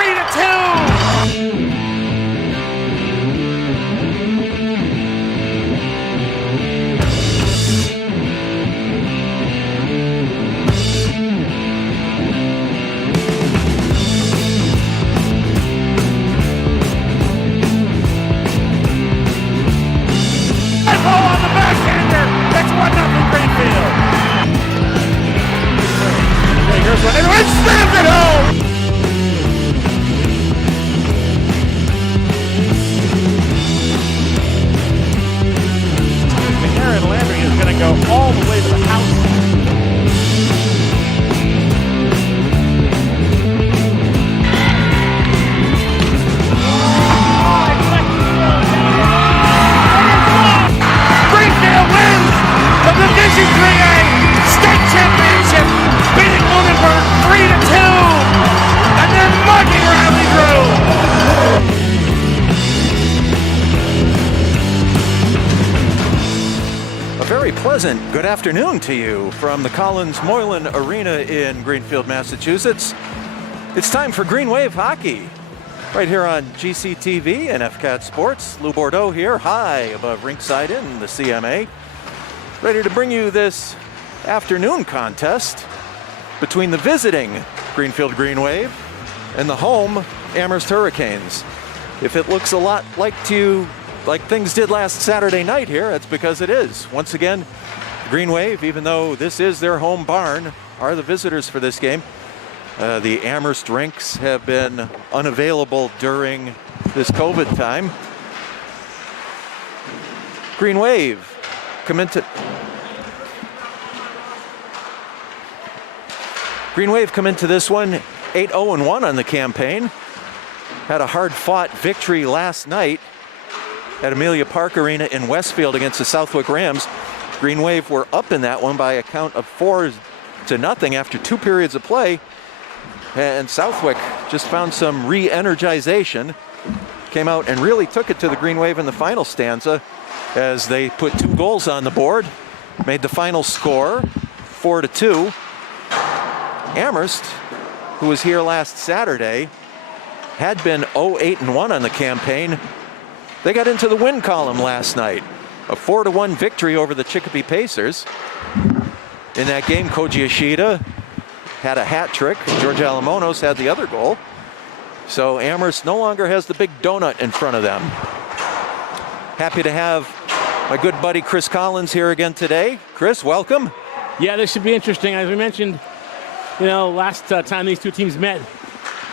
3-2. On the backhander. That's 1-0 Greenfield. Here's one. And slams it home. Aaron Landry is going to go all the way to the house. The Division 3A State Championship, beating Lunenburg 3-2, and then mugging Riley Grove. A very pleasant good afternoon to you from the Collins Moylan Arena in Greenfield, Massachusetts. It's time for Green Wave Hockey, right here on GCTV and FCAT Sports. Lou Bordeaux here, high above rinkside in the CMA. Ready to bring you this afternoon contest between the visiting Greenfield Green Wave and the home Amherst Hurricanes. If it looks a lot like things did last Saturday night here, that's because it is. Once again, Green Wave, even though this is their home barn, are the visitors for this game. The Amherst rinks have been unavailable during this COVID time. Green Wave come into this one 8-0-1 on the campaign. Had a hard-fought victory last night at Amelia Park Arena in Westfield against the Southwick Rams. Green Wave were up in that one by a count of 4-0 after 2 periods of play. And Southwick just found some re-energization. Came out and really took it to the Green Wave in the final stanza as they put 2 goals on the board, made the final score 4-2. Amherst, who was here last Saturday, had been 0-8-1 on the campaign. They got into the win column last night. A 4-1 victory over the Chicopee Pacers. In that game, Koji Ishida had a hat trick. George Alamonos had the other goal. So Amherst no longer has the big donut in front of them. Happy to have my good buddy Chris Collins here again today. Chris, welcome. Yeah, this should be interesting. As we mentioned, last time these two teams met,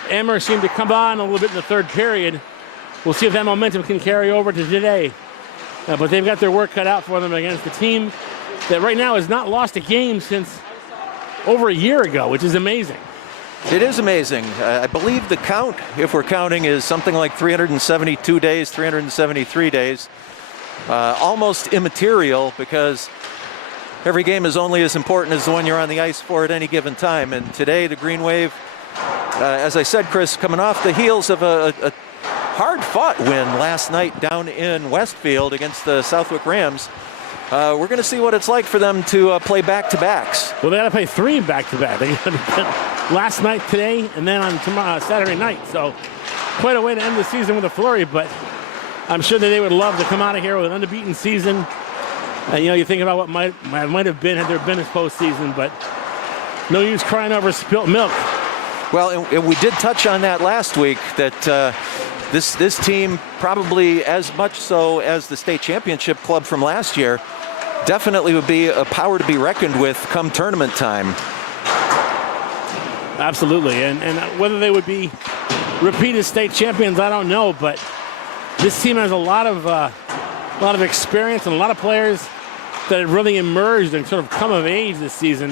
Amherst seemed to come on a little bit in the third period. We'll see if that momentum can carry over to today. But they've got their work cut out for them against the team that right now has not lost a game since over a year ago, which is amazing. It is amazing. I believe the count, if we're counting, is something like 372 days, 373 days. Almost immaterial because every game is only as important as the one you're on the ice for at any given time. And today, the Green Wave, as I said, Chris, coming off the heels of a hard-fought win last night down in Westfield against the Southwick Rams. We're going to see what it's like for them to play back-to-backs. Well, they got to play 3 back-to-back. They got last night, today, and then on tomorrow, Saturday night. So quite a way to end the season with a flurry, but I'm sure that they would love to come out of here with an unbeaten season. And, you think about what might have been had there been a postseason, but no use crying over spilt milk. Well, and we did touch on that last week, that this team, probably as much so as the state championship club from last year, definitely would be a power to be reckoned with come tournament time. Absolutely, and whether they would be repeated state champions, I don't know, but this team has a lot of experience and a lot of players that have really emerged and sort of come of age this season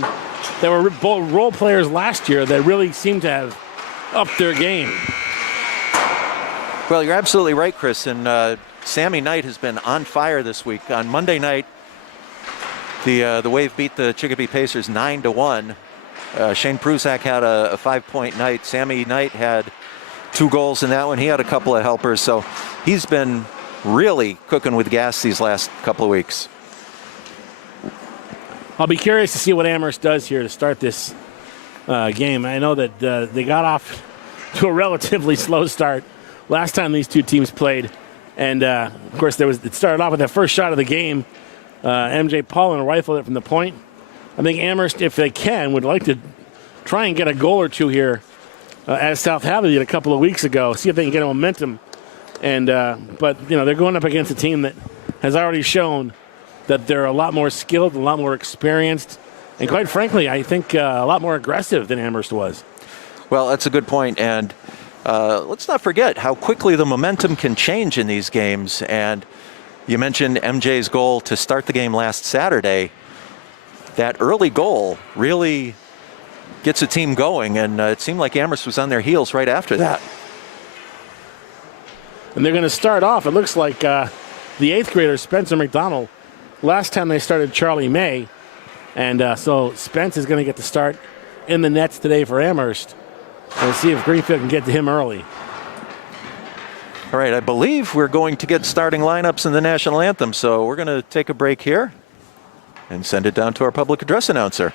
that were both role players last year that really seem to have upped their game. Well, you're absolutely right, Chris, and Sammy Knight has been on fire this week. On Monday night, the Wave beat the Chicopee Pacers 9-1. Shane Prusak had a 5-point night. Sammy Knight had 2 goals in that one. He had a couple of helpers, so he's been really cooking with gas these last couple of weeks. I'll be curious to see what Amherst does here to start this game. I know that they got off to a relatively slow start last time these two teams played. And, of course, it started off with that first shot of the game. MJ Paulin rifled it from the point. I think Amherst, if they can, would like to try and get a goal or two here, as South Hadley did a couple of weeks ago, see if they can get a momentum. And but, they're going up against a team that has already shown that they're a lot more skilled, a lot more experienced, and quite frankly, I think a lot more aggressive than Amherst was. Well, that's a good point, and let's not forget how quickly the momentum can change in these games. And you mentioned MJ's goal to start the game last Saturday. That early goal really gets a team going, and it seemed like Amherst was on their heels right after that. And they're going to start off, it looks like the 8th grader, Spencer McDonald. Last time they started Charlie May, and so Spence is going to get the start in the nets today for Amherst. We'll see if Greenfield can get to him early. All right, I believe we're going to get starting lineups in the national anthem, so we're going to take a break here and send it down to our public address announcer.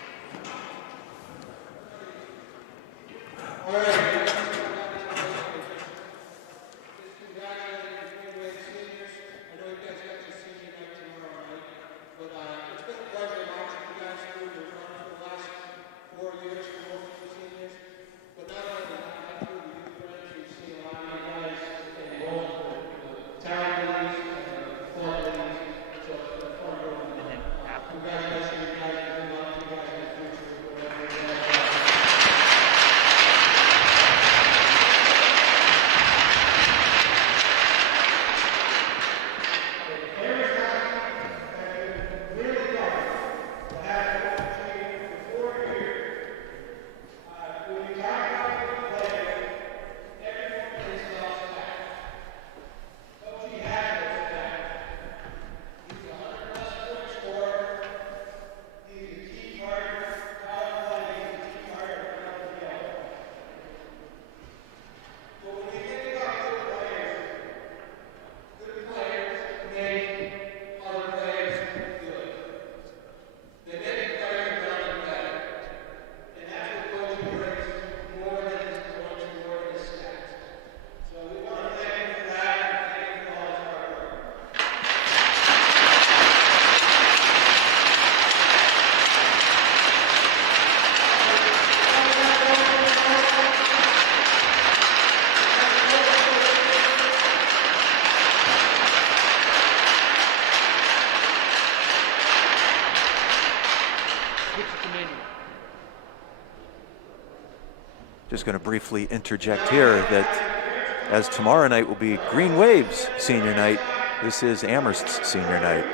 Just going to briefly interject here that as tomorrow night will be Green Waves senior night, this is Amherst's senior night.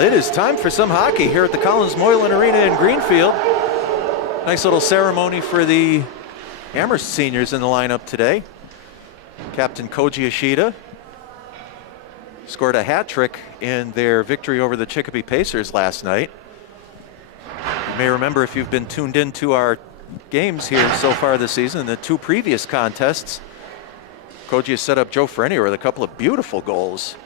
Well, it is time for some hockey here at the Collins Moylan Arena in Greenfield. Nice little ceremony for the Amherst seniors in the lineup today. Captain Koji Ishida scored a hat trick in their victory over the Chicopee Pacers last night. You may remember, if you've been tuned into our games here so far this season, the two previous contests, Koji has set up Joe Frenier with a couple of beautiful goals.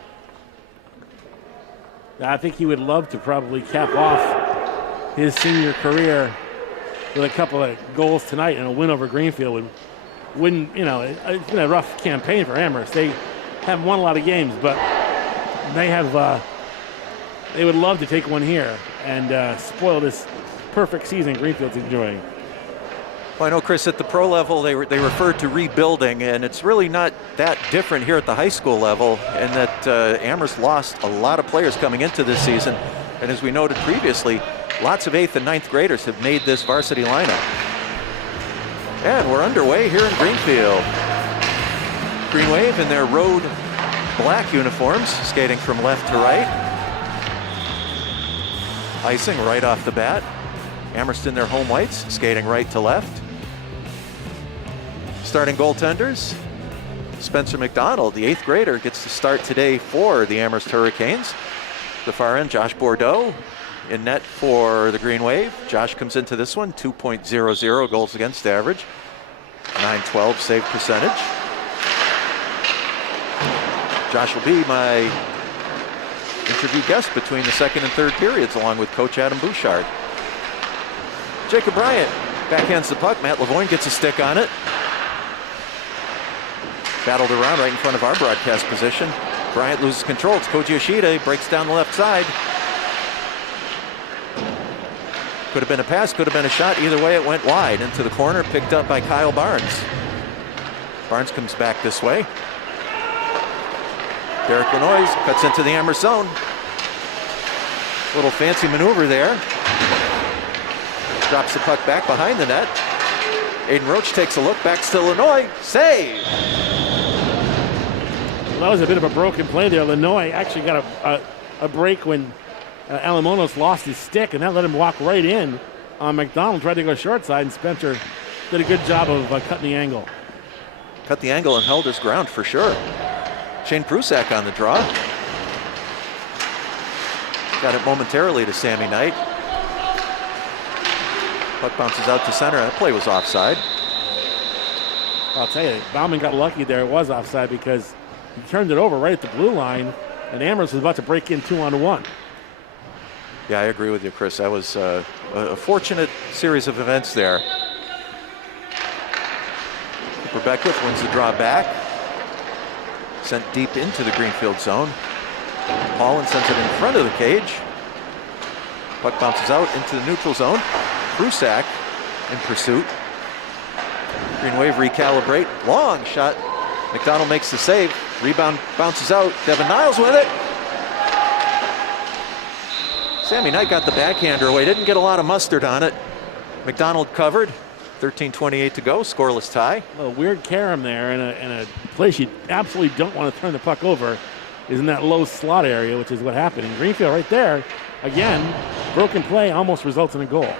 I think he would love to probably cap off his senior career with a couple of goals tonight and a win over Greenfield. Wouldn't, you know, it's been a rough campaign for Amherst. They haven't won a lot of games, but they have. They would love to take one here and spoil this perfect season Greenfield's enjoying. Well, I know, Chris, at the pro level they referred to rebuilding, and it's really not that different here at the high school level, in that Amherst lost a lot of players coming into this season, and as we noted previously, lots of 8th and 9th graders have made this varsity lineup. And we're underway here in Greenfield. Green Wave in their road black uniforms, skating from left to right. Icing right off the bat. Amherst in their home whites, skating right to left. Starting goaltenders, Spencer McDonald, the 8th grader, gets to start today for the Amherst Hurricanes. The far end, Josh Bordeaux in net for the Green Wave. Josh comes into this one, 2.00 goals against average, .912 save percentage. Josh will be my interview guest between the second and third periods, along with Coach Adam Bouchard. Jacob Bryant backhands the puck. Matt Lavoine gets a stick on it. Battled around right in front of our broadcast position. Bryant loses control. It's Koji Ishida. Breaks down the left side. Could have been a pass, could have been a shot. Either way, it went wide into the corner, picked up by Kyle Barnes. Barnes comes back this way. Derek Lanois cuts into the Amherst zone. Little fancy maneuver there. Drops the puck back behind the net. Aiden Roach takes a look, backs to Lanois. Save! Well, that was a bit of a broken play there. Lanois actually got a break when Alamonos lost his stick, and that let him walk right in. McDonald tried to go short side, and Spencer did a good job of cutting the angle. Cut the angle and held his ground for sure. Shane Prusak on the draw. Got it momentarily to Sammy Knight. Puck bounces out to center. That play was offside. I'll tell you, Bauman got lucky there. It was offside because he turned it over right at the blue line, and Amherst was about to break in 2-on-1. Yeah, I agree with you, Chris. That was a fortunate series of events there. Cooper Beckwith wins the draw back. Sent deep into the Greenfield zone. Paulin sends it in front of the cage. Puck bounces out into the neutral zone. Prusak in pursuit. Green Wave recalibrate. Long shot. McDonald makes the save. Rebound bounces out. Devin Niles with it. Sammy Knight got the backhander away. Didn't get a lot of mustard on it. McDonald covered. 13:28 to go. Scoreless tie. A weird carom there, and a place you absolutely don't want to turn the puck over is in that low slot area, which is what happened. In Greenfield right there, again, broken play almost results in a goal.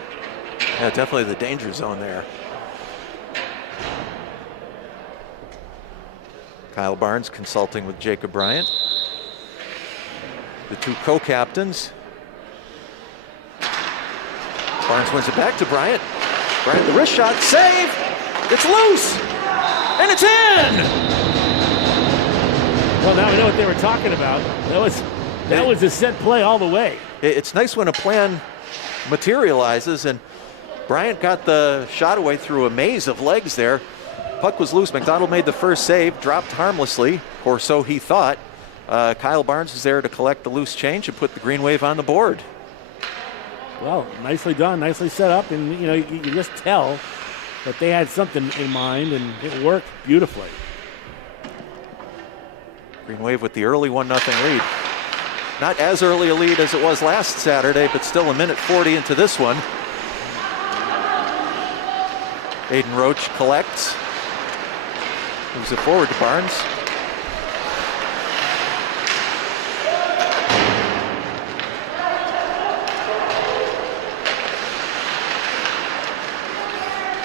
Yeah, definitely the danger zone there. Kyle Barnes consulting with Jacob Bryant. The two co-captains. Barnes wins it back to Bryant. Bryant, the wrist shot, save! It's loose! And it's in! Well, now we know what they were talking about. That was a set play all the way. It's nice when a plan materializes, and Bryant got the shot away through a maze of legs there. Puck was loose. McDonald made the first save, dropped harmlessly, or so he thought. Kyle Barnes is there to collect the loose change and put the Green Wave on the board. Well, nicely done, nicely set up, and you can just tell that they had something in mind, and it worked beautifully. Green Wave with the early 1-0 lead. Not as early a lead as it was last Saturday, but still a minute 40 into this one. Aiden Roach collects. Moves it forward to Barnes.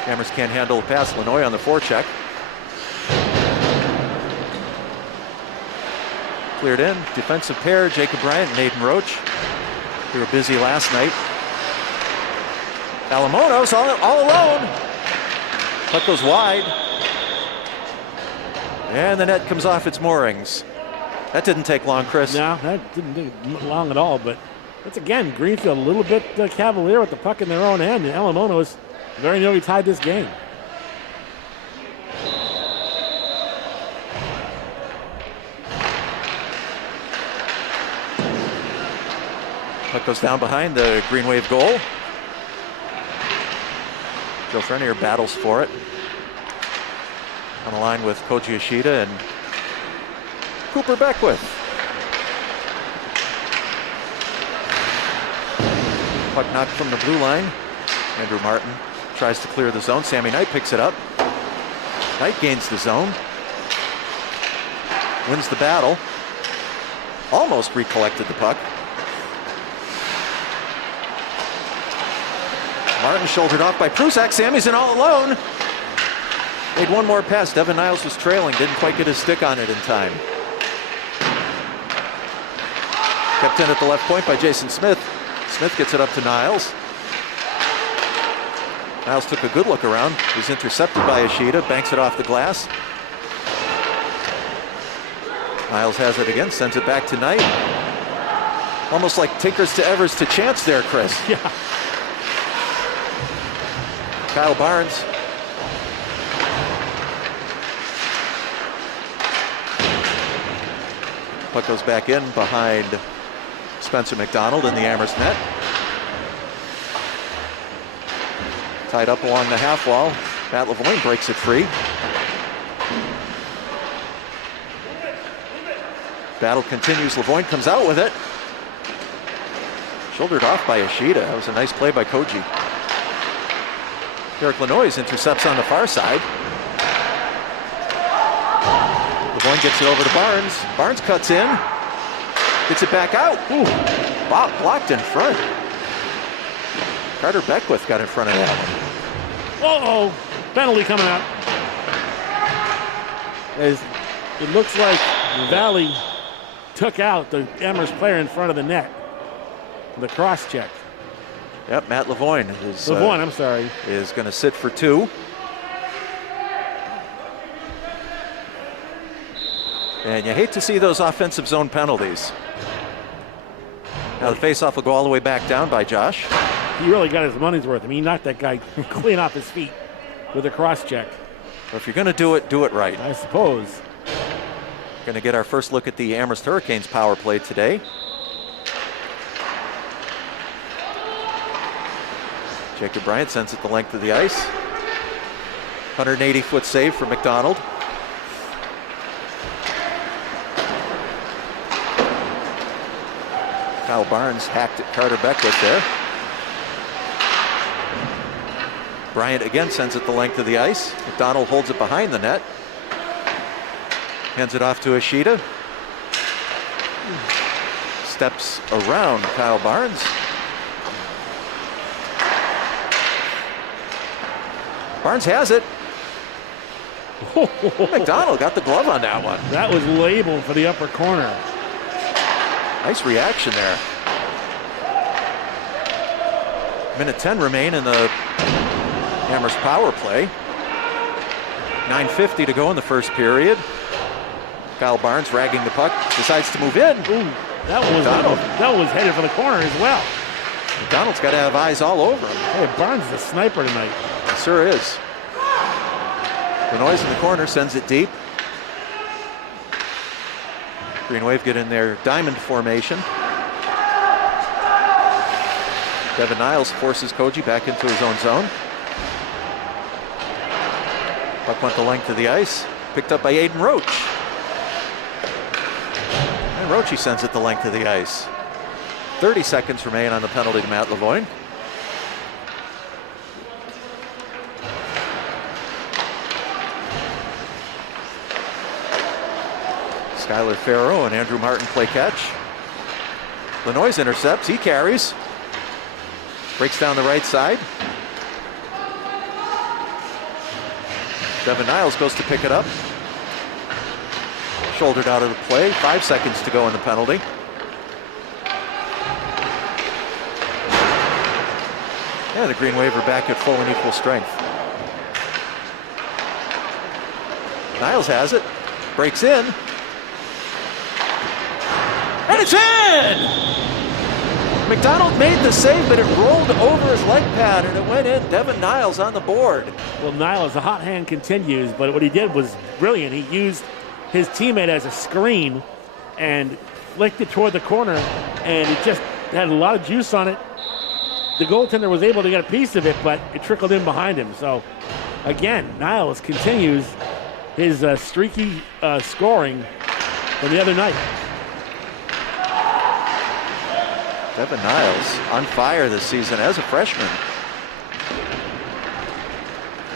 Amherst can't handle the pass. Lanoy on the forecheck. Cleared in. Defensive pair, Jacob Bryant and Aiden Roach. They were busy last night. Alamono's all alone. Puck goes wide. And the net comes off its moorings. That didn't take long, Chris. No, that didn't take long at all, but that's again, Greenfield a little bit cavalier with the puck in their own end, and Alamono is very nearly tied this game. Puck goes down behind the Green Wave goal. Joe Frenier battles for it. On the line with Koji Ishida and Cooper Beckwith. Puck knocked from the blue line. Andrew Martin tries to clear the zone. Sammy Knight picks it up. Knight gains the zone. Wins the battle. Almost recollected the puck. Martin shouldered off by Prusak. Sammy's in all alone. Made one more pass. Devin Niles was trailing. Didn't quite get his stick on it in time. Kept in at the left point by Jason Smith. Smith gets it up to Niles. Niles took a good look around. He's intercepted by Ishida. Banks it off the glass. Niles has it again. Sends it back to Knight. Almost like tinkers to Evers to chance there, Chris. Yeah. Kyle Barnes. Puck goes back in behind Spencer McDonald in the Amherst net. Tied up along the half wall. Matt Lavoine breaks it free. Battle continues. Lavoine comes out with it. Shouldered off by Ishida. That was a nice play by Koji. Derek Lanois intercepts on the far side. Lavoine gets it over to Barnes. Barnes cuts in. Gets it back out. Ooh, Bob blocked in front. Carter Beckwith got in front of that one. Uh-oh, penalty coming out. As it looks like Valley took out the Amherst player in front of the net. The cross check. Yep, Matt Lavoine is is going to sit for 2. And you hate to see those offensive zone penalties. Now the faceoff will go all the way back down by Josh. He really got his money's worth. I mean, he knocked that guy clean off his feet with a cross check. Well, if you're going to do it right. I suppose. Going to get our first look at the Amherst Hurricanes power play today. Jacob Bryant sends it the length of the ice. 180-foot save for McDonald. Kyle Barnes hacked at Carter Beckwith there. Bryant again sends it the length of the ice. McDonald holds it behind the net. Hands it off to Ishida. Steps around Kyle Barnes. Barnes has it. McDonald got the glove on that one. That was labeled for the upper corner. Nice reaction there. Minute 10 remain in the Amherst power play. 9:50 to go in the first period. Kyle Barnes ragging the puck, decides to move in. Ooh, that one was headed for the corner as well. McDonald's got to have eyes all over him. Hey, Barnes is a sniper tonight. It sure is. The noise in the corner sends it deep. Green Wave get in their diamond formation. Devin Niles forces Koji back into his own zone. Puck went the length of the ice. Picked up by Aiden Roach. And Roach sends it the length of the ice. 30 seconds remain on the penalty to Matt Lavoine. Skylar Farrow and Andrew Martin play catch. Lanois intercepts, he carries. Breaks down the right side. Devin Niles goes to pick it up. Shouldered out of the play. 5 seconds to go in the penalty. Yeah, the Green Wave are back at full and equal strength. Niles has it. Breaks in. And it's in! McDonald made the save, but it rolled over his leg pad and it went in. Devin Niles on the board. Well, Niles, the hot hand continues, but what he did was brilliant. He used his teammate as a screen and flicked it toward the corner, and it just had a lot of juice on it. The goaltender was able to get a piece of it, but it trickled in behind him. So, again, Niles continues his streaky scoring from the other night. Devin Niles on fire this season as a freshman.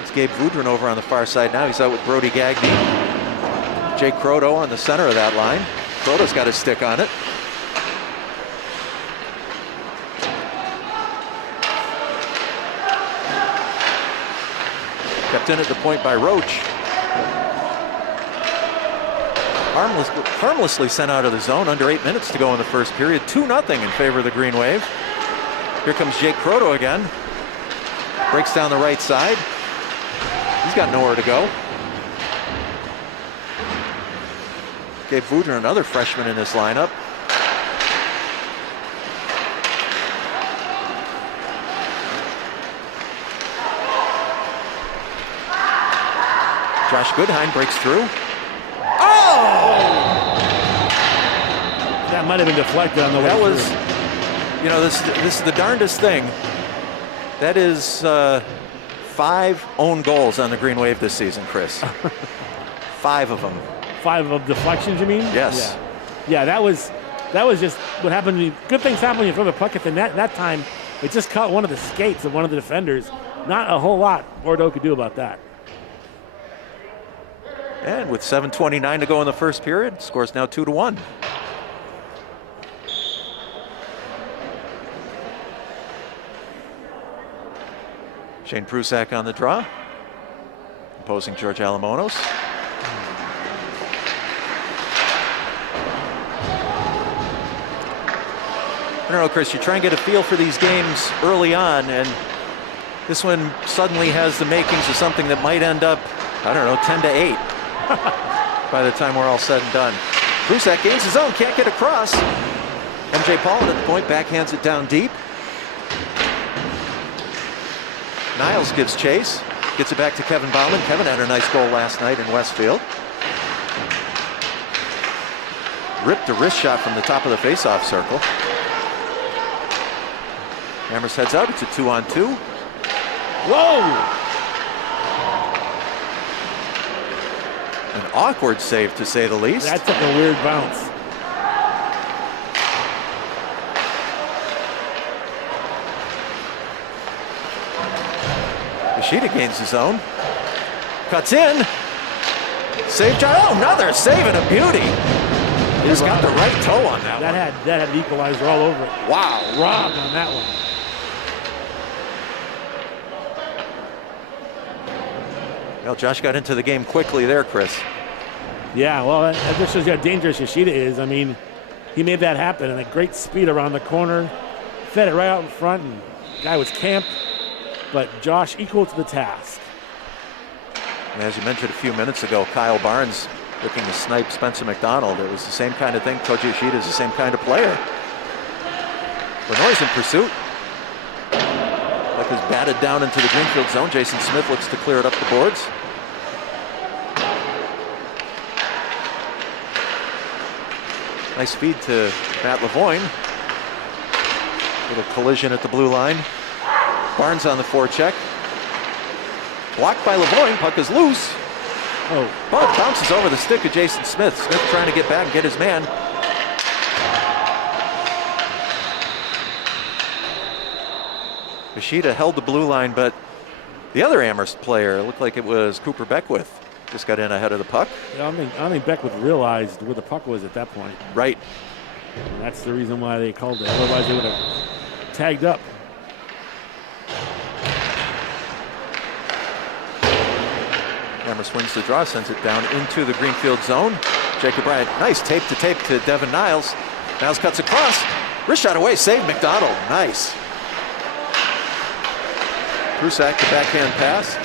It's Gabe Voudrin over on the far side now. He's out with Brody Gagné. Jake Croteau on the center of that line. Croteau's got his stick on it. Kept in at the point by Roach. Harmlessly sent out of the zone. Under 8 minutes to go in the first period. 2-0 in favor of the Green Wave. Here comes Jake Croteau again. Breaks down the right side. He's got nowhere to go. Gabe Voudrin, another freshman in this lineup. Josh Goodhine breaks through. That might have been deflected on the way That through. was, you know, this is the darndest thing. That is 5 own goals on the Green Wave this season, Chris. 5 of them. 5 of deflections, you mean? Yes. Yeah, that was just what happened. Good things happen when you throw the puck at the net. That time, it just caught one of the skates of one of the defenders. Not a whole lot Bordeaux could do about that. And with 7:29 to go in the first period, score's now 2-1. Shane Prusak on the draw, opposing George Alamonos. I don't know, Chris, you try and get a feel for these games early on, and this one suddenly has the makings of something that might end up, I don't know, 10-8 by the time we're all said and done. Prusak gains his own, can't get across. MJ Paulin at the point, backhands it down deep. Niles gives chase, gets it back to Kevin Bauman. Kevin had a nice goal last night in Westfield. Ripped a wrist shot from the top of the face-off circle. Amherst heads out, it's a 2-on-2. Whoa! An awkward save, to say the least. That took a weird bounce. Yoshida gains his own. Cuts in. Save shot. Oh, another save and a beauty. He's got the right toe on that one. That had equalizer all over it. Wow. Robbed on that one. Well, Josh got into the game quickly there, Chris. Yeah, well, that just shows you how dangerous Yoshida is. I mean, he made that happen and a great speed around the corner. Fed it right out in front, and the guy was camped. But Josh equal to the task. And as you mentioned a few minutes ago, Kyle Barnes looking to snipe Spencer McDonald. It was the same kind of thing. Koji Yoshida is the same kind of player. Lenoir's in pursuit. Puck is batted down into the Greenfield zone. Jason Smith looks to clear it up the boards. Nice feed to Matt Lavoine. Little collision at the blue line. Barnes on the forecheck. Blocked by Lavoine. Puck is loose. Oh, But bounces over the stick of Jason Smith. Smith trying to get back and get his man. Yoshida held the blue line, but the other Amherst player, it looked like it was Cooper Beckwith, just got in ahead of the puck. yeah, I don't think Beckwith realized where the puck was at that point. Right. And that's the reason why they called it. Otherwise, they would have tagged up. Now Amherst wins the draw, sends it down into the Greenfield zone. Jacob Bryant, nice tape to Devin Niles. Niles cuts across. Wrist shot away, save McDonald. Nice. Prusak, the backhand pass.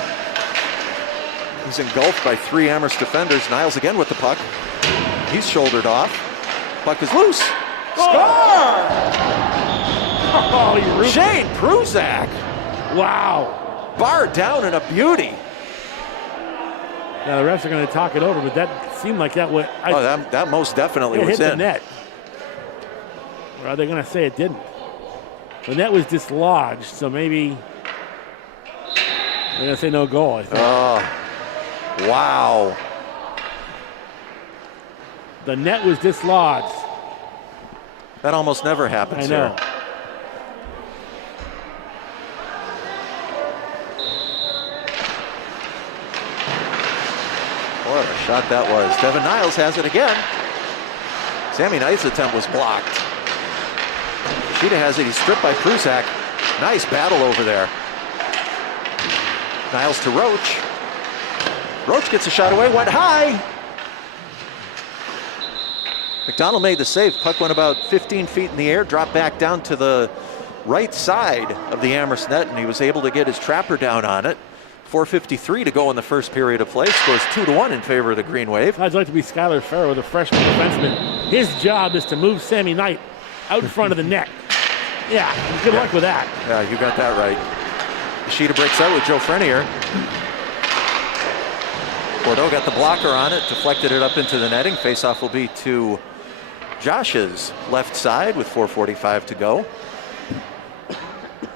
He's engulfed by 3 Amherst defenders. Niles again with the puck. He's shouldered off. Puck is loose. Score! Oh, Shane Prusak. Wow. Bar down in a beauty. Now the refs are going to talk it over, but that seemed like that was. That most definitely was hit in. the net. Or are they going to say it didn't? The net was dislodged, so maybe they're going to say no goal, I think. Oh, wow. The net was dislodged. That almost never happens I know. here. What a shot that was. Devin Niles has it again. Sammy Knight's attempt was blocked. Sheeta has it. He's stripped by Prusak. Nice battle over there. Niles to Roach. Roach gets a shot away. Went high. McDonald made the save. Puck went about 15 feet in the air. Dropped back down to the right side of the Amherst net, and he was able to get his trapper down on it. 4:53 to go in the first period of play. Scores 2-1 in favor of the Green Wave. I'd like to be Skylar Farrow, the freshman defenseman. His job is to move Sammy Knight out in front of the net. Yeah, good luck with that. Yeah, you got that right. Sheeta breaks out with Joe Frenier. Bordeaux got the blocker on it, deflected it up into the netting. Faceoff will be to Josh's left side with 4:45 to go.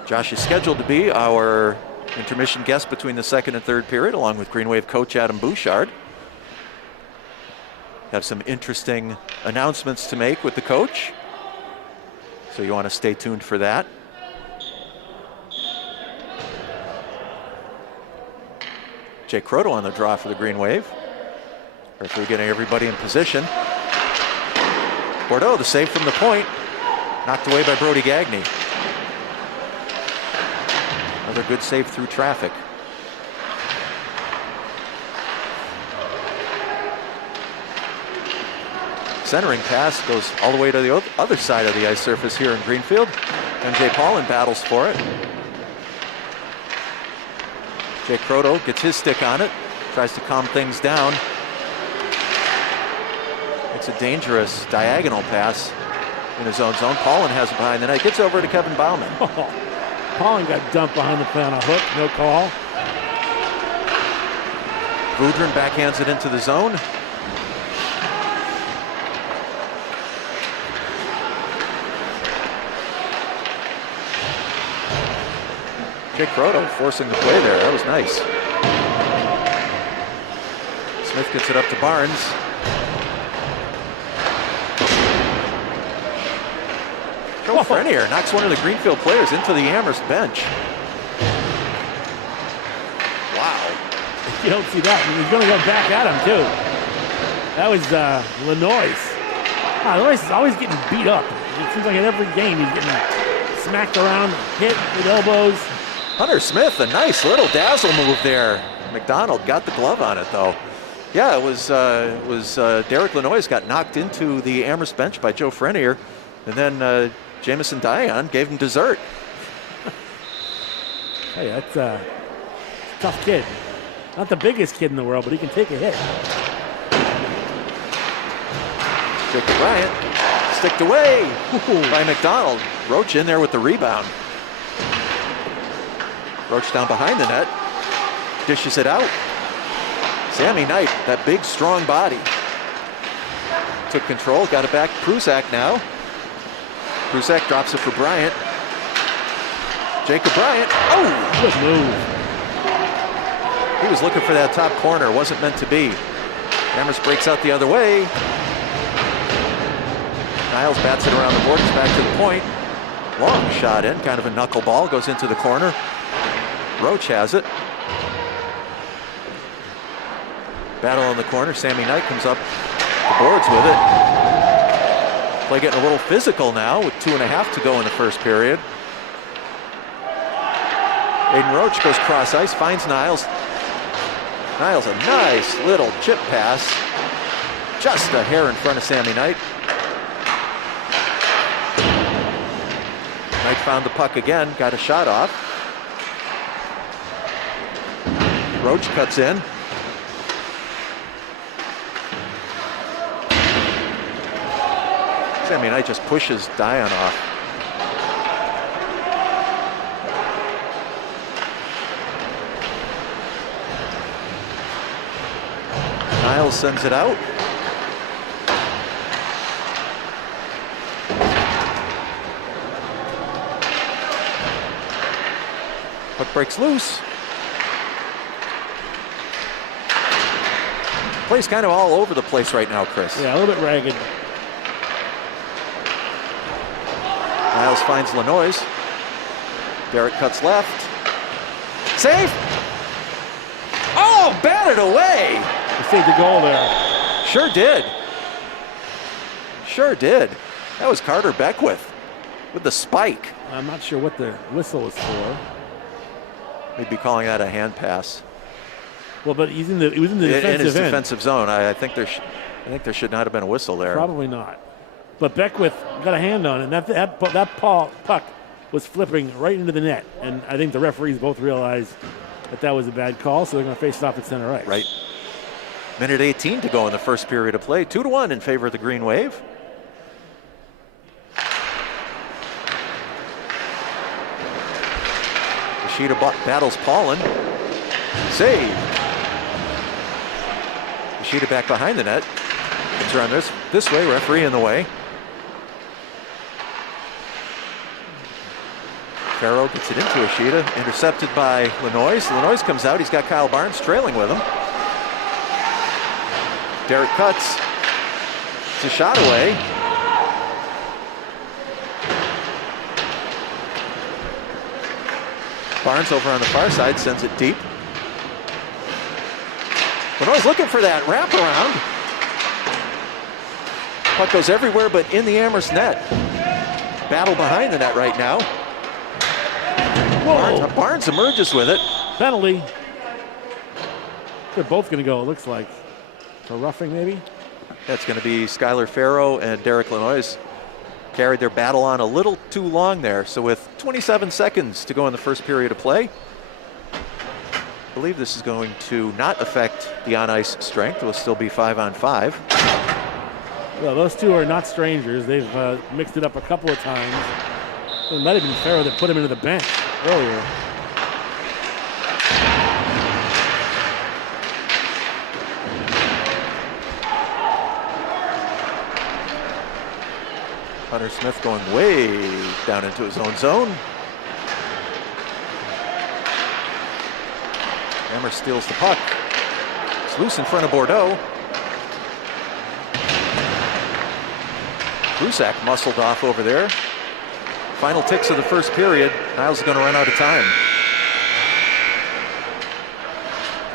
Josh is scheduled to be our intermission guest between the second and third period, along with Green Wave coach Adam Bouchard. Have some interesting announcements to make with the coach, so you want to stay tuned for that. Jake Croto on the draw for the Green Wave. Referee getting everybody in position. Bordeaux, the save from the point, knocked away by Brody Gagne. Another good save through traffic. Centering pass goes all the way to the other side of the ice surface here in Greenfield. MJ Paulin battles for it. Jake Croto gets his stick on it, tries to calm things down. It's a dangerous diagonal pass in his own zone. Paulin has it behind the net, gets over to Kevin Bauman. Paulin got dumped behind the play on a hook, no call. Voudrin backhands it into the zone. Jake Croto forcing the play there. That was nice. Smith gets it up to Barnes. Joe Frenier knocks one of the Greenfield players into the Amherst bench. Wow. You don't see that. He's going to go back at him, too. That was Lenois. Lenois is always getting beat up. It seems like in every game he's getting smacked around, hit with elbows. Hunter Smith, a nice little dazzle move there. McDonald got the glove on it, though. Yeah, it was Derek Lenois got knocked into the Amherst bench by Joe Frenier, and then Jamison Dion gave him dessert. Hey, that's a tough kid. Not the biggest kid in the world, but he can take a hit. Jacob Bryant sticked away by McDonald. Roach in there with the rebound. Roach down behind the net. Dishes it out. Sammy Knight, that big, strong body. Took control, got it back. Prusak now. Prusak drops it for Bryant. Jacob Bryant. Oh! Good move. He was looking for that top corner. Wasn't meant to be. Amherst breaks out the other way. Niles bats it around the boards back to the point. Long shot in, kind of a knuckleball. Goes into the corner. Roach has it. Battle in the corner. Sammy Knight comes up the boards with it. Play getting a little physical now with 2.5 to go in the first period. Aiden Roach goes cross ice, finds Niles. Niles, a nice little chip pass. Just a hair in front of Sammy Knight. Knight found the puck again, got a shot off. Roach cuts in. Sammy Knight just pushes Dion off. Niles sends it out. Puck breaks loose. Play's kind of all over the place right now, Chris. Yeah, a little bit ragged. Niles finds Lanois. Derek cuts left. Save! Oh, batted away! He saved the goal there. Sure did. Sure did. That was Carter Beckwith with the spike. I'm not sure what the whistle was for. They'd be calling that a hand pass. Well, but he was in the defensive in his end. defensive zone. I think there should not have been a whistle there. Probably not. But Beckwith got a hand on it, and that puck was flipping right into the net. And I think the referees both realized that was a bad call, so they're going to face it off at center ice. Right. Minute 18 to go in the first period of play. 2-1 in favor of the Green Wave. Yoshida battles Paulin. Save. Yoshida back behind the net. It's around this way, referee in the way. Farrow gets it into Yoshida, intercepted by Lanois. Lanois comes out, he's got Kyle Barnes trailing with him. Derek cuts. It's a shot away. Barnes over on the far side sends it deep. Lanois looking for that wraparound. Puck goes everywhere but in the Amherst net. Battle behind the net right now. Barnes emerges with it. Penalty. They're both going to go, it looks like. For roughing, maybe? That's going to be Skylar Farrow and Derek Lanois. Carried their battle on a little too long there. So with 27 seconds to go in the first period of play, I believe this is going to not affect the on-ice strength. It will still be 5-on-5. Well, those two are not strangers. They've mixed it up a couple of times. It might have been Farrow that put him into the bench earlier. Hunter Smith going way down into his own zone. Amherst steals the puck. It's loose in front of Bordeaux. Brusak muscled off over there. Final ticks of the first period. Niles is going to run out of time.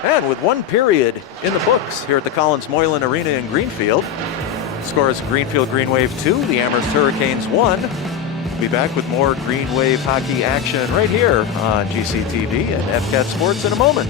And with one period in the books here at the Collins Moylan Arena in Greenfield, scores Greenfield Green Wave 2, the Amherst Hurricanes 1. We'll be back with more Green Wave hockey action right here on GCTV and FCAT Sports in a moment.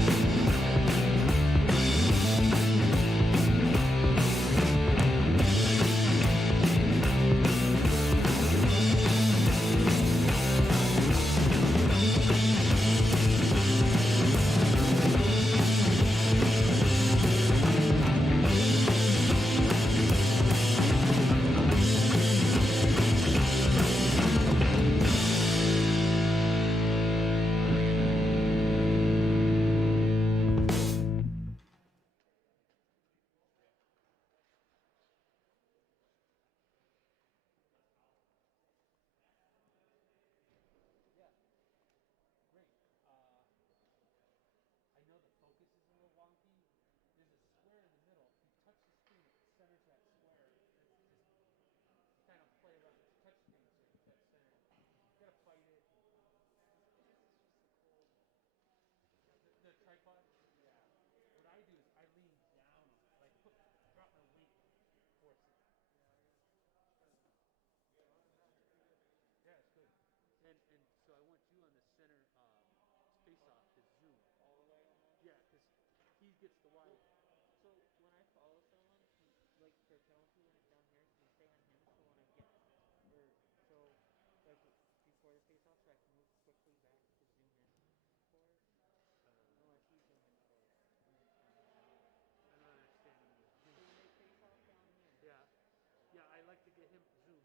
Yeah, I like to get him zoom.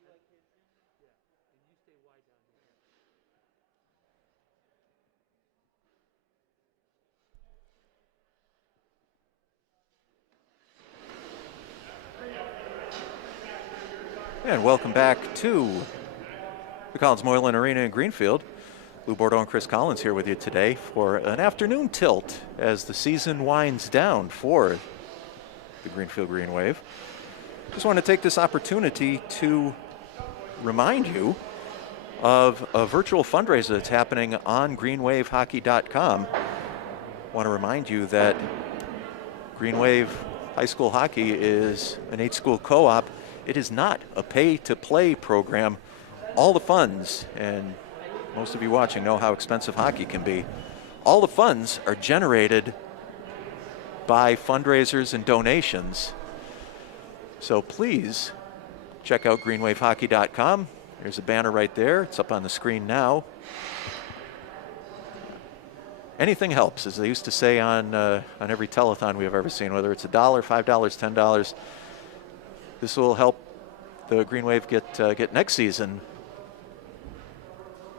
You like his zoom? Yeah, and you stay wide down here. And welcome back to the Collins Moylan Arena in Greenfield. Lou Bordeaux and Chris Collins here with you today for an afternoon tilt as the season winds down for the Greenfield Green Wave. Just want to take this opportunity to remind you of a virtual fundraiser that's happening on greenwavehockey.com. Want to remind you that Green Wave High School Hockey is an 8-school co-op. It is not a pay-to-play program. All the funds, and most of you watching know how expensive hockey can be, all the funds are generated by fundraisers and donations. So please check out greenwavehockey.com. There's a banner right there. It's up on the screen now. Anything helps, as they used to say on every telethon we have ever seen, whether it's $1, $5, $10. This will help the Green Wave get next season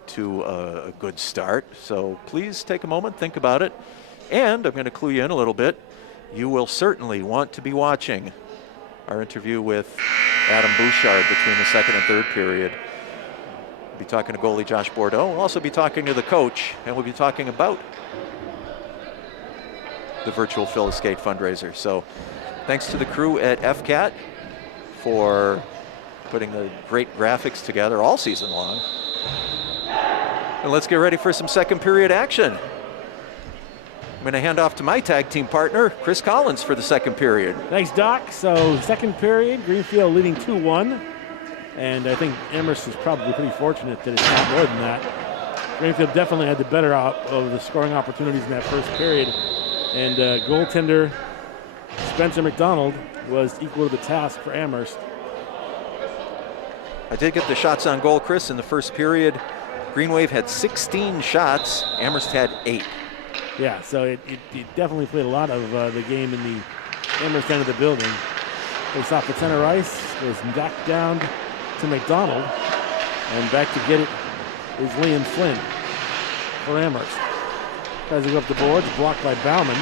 to a good start. So please take a moment, think about it. And I'm going to clue you in a little bit. You will certainly want to be watching our interview with Adam Bouchard between the second and third period. We'll be talking to goalie Josh Bordeaux. We'll also be talking to the coach, and we'll be talking about the virtual Phil Escape fundraiser. So thanks to the crew at FCAT for putting the great graphics together all season long. And let's get ready for some second period action. I'm going to hand off to my tag team partner, Chris Collins, for the second period. Thanks, Doc. So second period, Greenfield leading 2-1. And I think Amherst is probably pretty fortunate that it's not more than that. Greenfield definitely had the better of the scoring opportunities in that first period. And goaltender Spencer McDonald was equal to the task for Amherst. I did get the shots on goal, Chris, in the first period. Green Wave had 16 shots. Amherst had 8. Yeah, so it definitely played a lot of the game in the Amherst end of the building. It's off the center ice, goes back down to McDonald, and back to get it is Liam Flynn for Amherst. Tries to go up the boards, blocked by Bauman.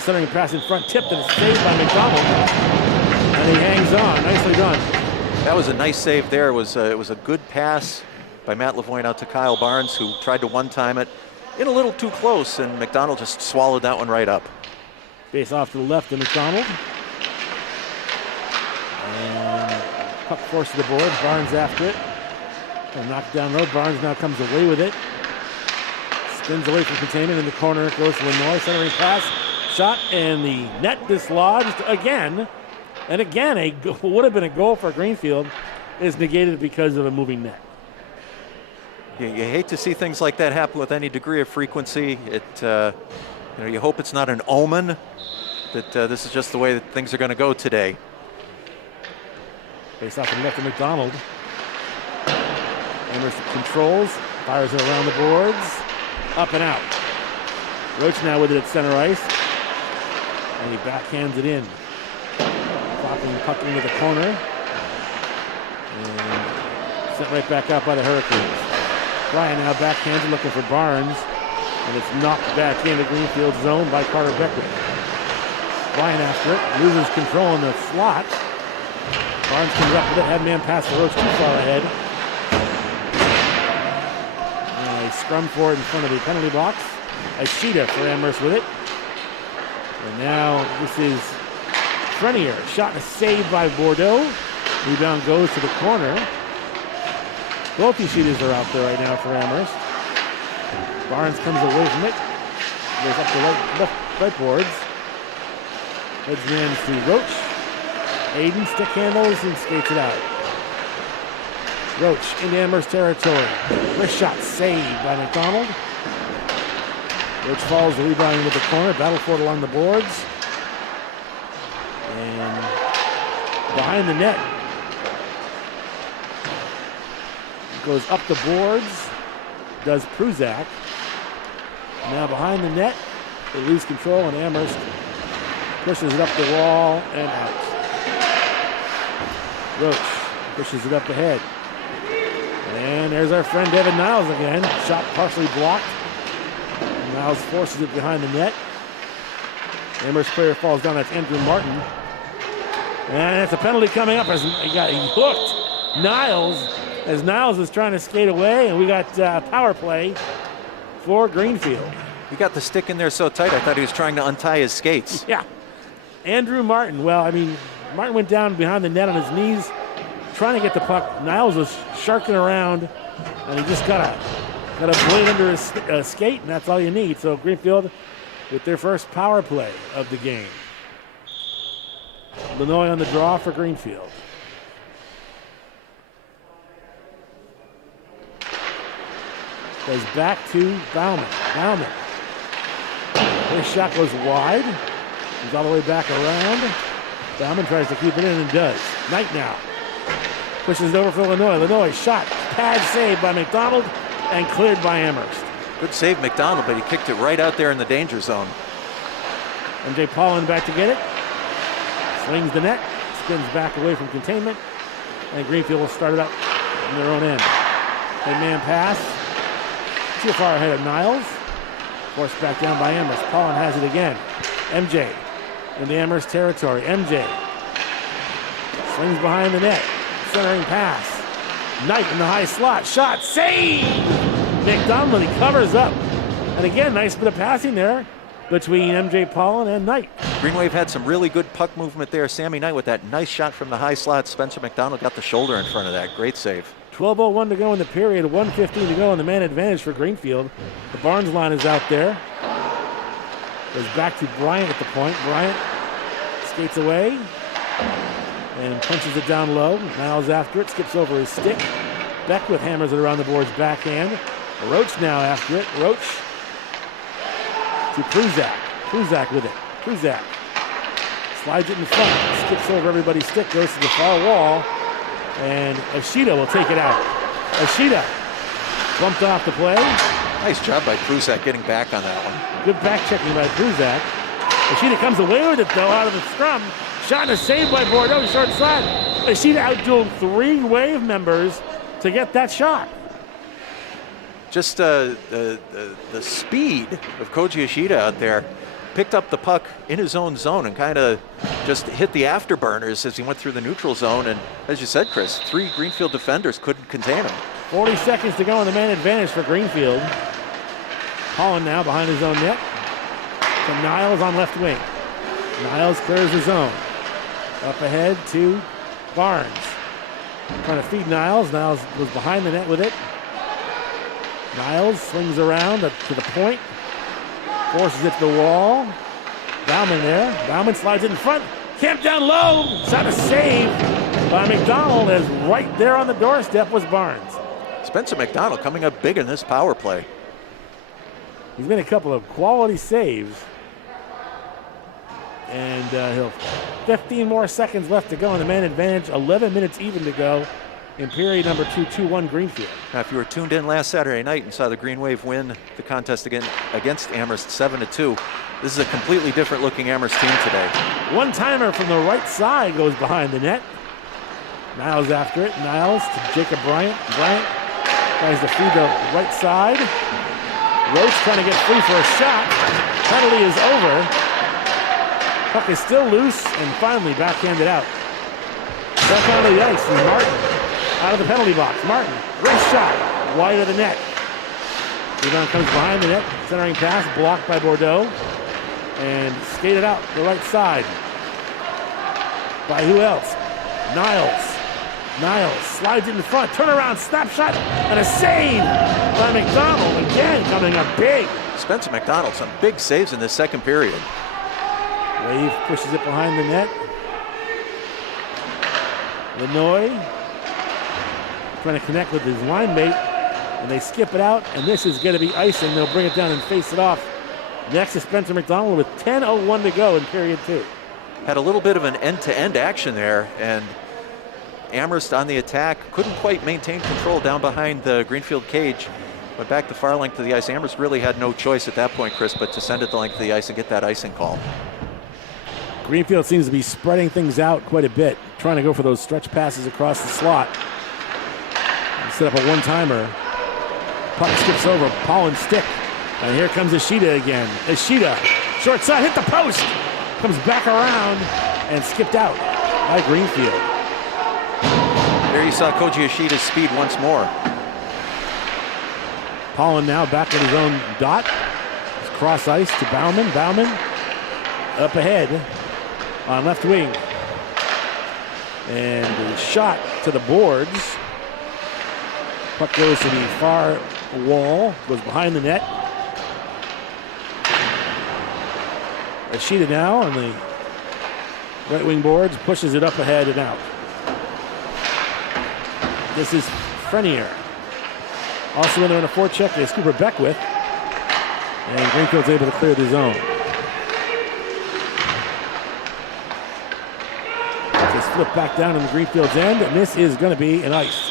Centering pass in front, tipped and saved by McDonald, and he hangs on. Nicely done. That was a nice save there. It was a good pass by Matt Lavoine out to Kyle Barnes, who tried to one-time it in a little too close, and McDonald just swallowed that one right up. Face off to the left of McDonald. And puck forced to the board. Barnes after it. And knocked down low. Barnes now comes away with it. Spins away from containment in the corner. Goes to Lenoir. Centering pass. Shot. And the net dislodged again. And again, would have been a goal for Greenfield is negated because of a moving net. You hate to see things like that happen with any degree of frequency. You hope it's not an omen that this is just the way that things are going to go today. Face off and left to McDonald. Amherst controls, fires it around the boards, up and out. Roach now with it at center ice, and he backhands it in. Flopping the puck into the corner, and sent right back out by the Hurricanes. Ryan now backhands it, looking for Barnes, and it's knocked back into Greenfield's zone by Carter Becker. Ryan after it, loses control in the slot. Barnes comes up with it, had man pass the Roach too far ahead. And a scrum for it in front of the penalty box. Ashita for Amherst with it. And now this is Frenier, shot and a save by Bordeaux. Rebound goes to the corner. Both these shooters are out there right now for Amherst. Barnes comes away from it. Goes up the right boards. Heads man to Roach. Aiden stick handles and skates it out. Roach into Amherst territory. Wrist shot saved by McDonald. Roach follows the rebound with the corner. Battle for it along the boards. And behind the net. Goes up the boards. Does Pruzak. Now behind the net. They lose control, and Amherst pushes it up the wall and out. Roach pushes it up ahead. And there's our friend Evan Niles again. Shot partially blocked. Niles forces it behind the net. Amherst player falls down. That's Andrew Martin. And it's a penalty coming up as he hooked Niles as Niles is trying to skate away. And we got power play for Greenfield. He got the stick in there so tight, I thought he was trying to untie his skates. Yeah. Andrew Martin. Well, I mean, Martin went down behind the net on his knees trying to get the puck. Niles was sharking around, and he just got a blade under his skate, and that's all you need. So Greenfield with their first power play of the game. Lenoy on the draw for Greenfield. Goes back to Bauman. Bauman. This shot goes wide. He's all the way back around. Bauman tries to keep it in and does. Knight now. Pushes it over for Lenoy. Lenoy shot. Pad saved by McDonald and cleared by Amherst. Good save, McDonald, but he kicked it right out there in the danger zone. MJ Paulin back to get it. Swings the net. Spins back away from containment. And Greenfield will start it up on their own end. A man pass. Too far ahead of Niles. Forced back down by Amherst. Paulin has it again. MJ in the Amherst territory. MJ swings behind the net. Centering pass. Knight in the high slot. Shot. Save! McDonald, he covers up. And again, nice bit of passing there between MJ Paulin and Knight. Green Wave had some really good puck movement there. Sammy Knight with that nice shot from the high slot. Spencer McDonald got the shoulder in front of that. Great save. 12:01 to go in the period. 1:15 to go in the man advantage for Greenfield. The Barnes line is out there. Goes back to Bryant at the point. Bryant skates away and punches it down low. Niles after it, skips over his stick. Beckwith hammers it around the boards backhand. Roach now after it. Roach to Pruzak. Pruzak with it. Pruzak slides it in front. Skips over everybody's stick. Goes to the far wall. And Oshida will take it out. Oshida bumped off the play. Nice job by Pruzak getting back on that one. Good back checking by Pruzak. Oshida comes away with it though out of the scrum. Shot and a save by Bordeaux, short side. Oshida outdueled 3 Wave members to get that shot. Just the speed of Koji Yoshida out there. Picked up the puck in his own zone and kind of just hit the afterburners as he went through the neutral zone. And as you said, Chris, 3 Greenfield defenders couldn't contain him. 40 seconds to go in the man advantage for Greenfield. Paulin now behind his own net. To Niles on left wing. Niles clears the zone. Up ahead to Barnes. Trying to feed Niles. Niles was behind the net with it. Niles swings around to the point. Forces it to the wall. Bauman there. Bauman slides it in front. Camp down low. Shot a save by McDonald as right there on the doorstep was Barnes. Spencer McDonald coming up big in this power play. He's made a couple of quality saves. And he'll 15 more seconds left to go in the man advantage. 11 minutes even to go in period number 2, 2-1 Greenfield. Now, if you were tuned in last Saturday night and saw the Green Wave win the contest against Amherst 7-2, this is a completely different looking Amherst team today. One-timer from the right side goes behind the net. Niles after it. Niles to Jacob Bryant. Bryant tries to feed the right side. Roach trying to get free for a shot. Penalty is over. Puck is still loose and finally backhanded out. Back onto the ice is Martin. Out of the penalty box. Martin, great shot, wide of the net. Rebound comes behind the net, centering pass, blocked by Bordeaux, and skated out the right side. By who else? Niles. Niles slides it in front, turnaround, snapshot, and a save by McDonald. Again, coming up big. Spencer McDonald, some big saves in this second period. Wave pushes it behind the net. Lenoy trying to connect with his line mate, and they skip it out, and this is going to be icing. They'll bring it down and face it off Next is Spencer McDonald with 10:01 to go in period 2. Had a little bit of an end-to-end action there, and Amherst on the attack couldn't quite maintain control down behind the Greenfield cage. Went back the far length of the ice. Amherst really had no choice at that point, Chris, but to send it the length of the ice and get that icing call. Greenfield seems to be spreading things out quite a bit, trying to go for those stretch passes across the slot. Set up a one-timer. Puck skips over Pollin's stick. And here comes Ishida again. Ishida, short side, hit the post. Comes back around and skipped out by Greenfield. There you saw Koji Ishida's speed once more. Pollin now back at his own dot. Cross ice to Bauman. Bauman up ahead on left wing. And the shot to the boards. Puck goes to the far wall, goes behind the net. Ishida now on the right wing boards, pushes it up ahead and out. This is Frenier. Also in there in a forecheck is Cooper Beckwith. And Greenfield's able to clear the zone. Just flip back down on the Greenfield's end, and this is going to be an ice.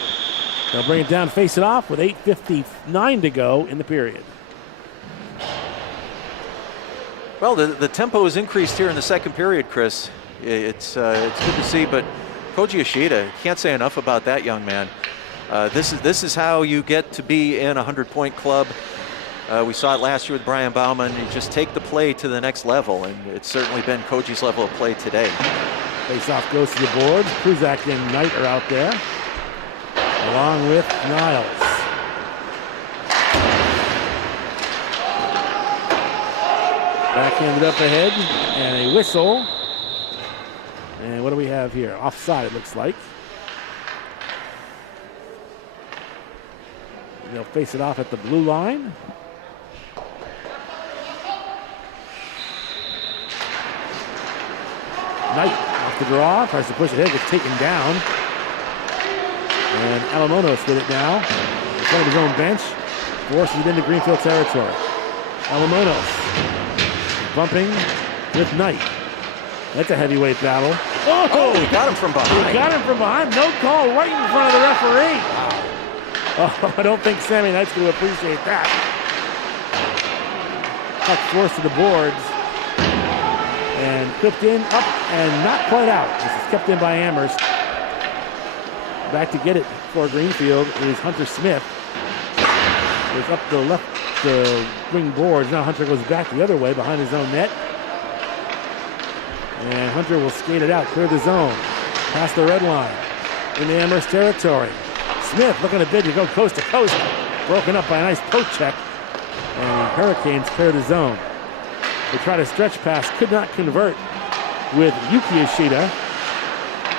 They'll bring it down, face it off with 8:59 to go in the period. Well, the tempo has increased here in the second period, Chris. It's good to see, but Koji Ishida, can't say enough about that young man. This is how you get to be in a 100-point club. We saw it last year with Brian Bauman. You just take the play to the next level, and it's certainly been Koji's level of play today. Face-off goes to the boards. Kruzak and Knight are out there, along with Niles. Backhanded up ahead, and a whistle. And what do we have here? Offside, it looks like. They'll face it off at the blue line. Knight off the draw, tries to push it ahead, gets taken down. And Alamonos with it now, in front of his own bench, forces it into Greenfield territory. Alamonos bumping with Knight. That's a heavyweight battle. Oh, he got him from behind. He got him from behind. No call right in front of the referee. Oh, I don't think Sammy Knight's going to appreciate that. Puck forced to the boards. And clipped in, up, and not quite out. This is kept in by Amherst. Back to get it for Greenfield is Hunter Smith. Goes up the left wing boards. Now Hunter goes back the other way behind his own net. And Hunter will skate it out, clear the zone. Past the red line. In the Amherst territory. Smith looking to bid to go coast to coast. Broken up by a nice poke check. And Hurricanes clear the zone. They try to stretch pass, could not convert with Yuki Ishida.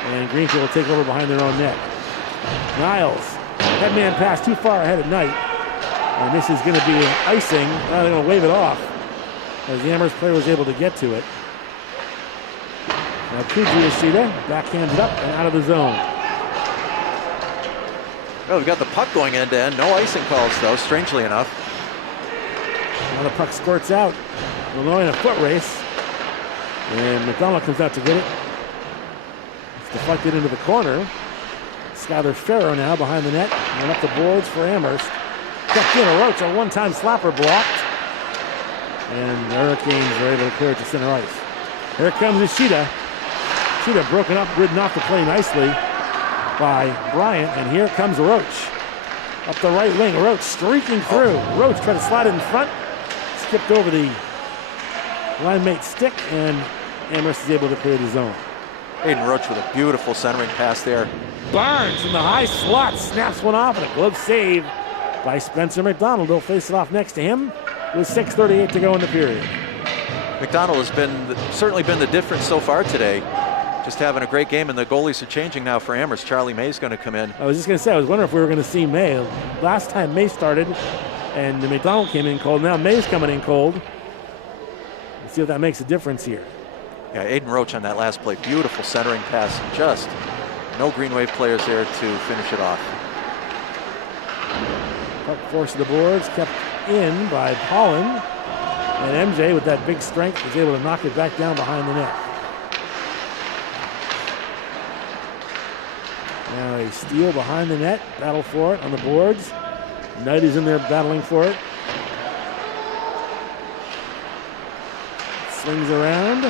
And Greenfield will take over behind their own net. Niles, that man passed too far ahead at Knight. And this is going to be an icing. Now they're going to wave it off as the Amherst player was able to get to it. Now Kuji Ishida backhanded up and out of the zone. Well, we've got the puck going end to end. No icing calls, though, strangely enough. Now the puck squirts out. Illinois in a foot race. And McDonald comes out to get it. It's deflected into the corner. Skylar Farrow now behind the net. And up the boards for Amherst. Kept in a Roach, a one-time slapper blocked. And the Hurricanes are able to clear it to center ice. Here comes Ishida. Ishida broken up, ridden off the play nicely by Bryant. And here comes Roach. Up the right wing, Roach streaking through. Roach tried to slide it in front. Skipped over the line mate's stick, and Amherst is able to clear the zone. Aiden Roach with a beautiful centering pass there. Barnes in the high slot snaps one off, and a glove save by Spencer McDonald. He'll face it off next to him with 6:38 to go in the period. McDonald has certainly been the difference so far today. Just having a great game, and the goalies are changing now for Amherst. Charlie May's going to come in. I was just going to say, I was wondering if we were going to see May. Last time May started, and the McDonald came in cold. Now May's coming in cold. Let's see if that makes a difference here. Yeah, Aiden Roach on that last play. Beautiful centering pass. Just no Green Wave players there to finish it off. Puck forced to the boards, kept in by Pollin. And MJ, with that big strength, was able to knock it back down behind the net. Now a steal behind the net, battle for it on the boards. Knight is in there battling for it. Swings around.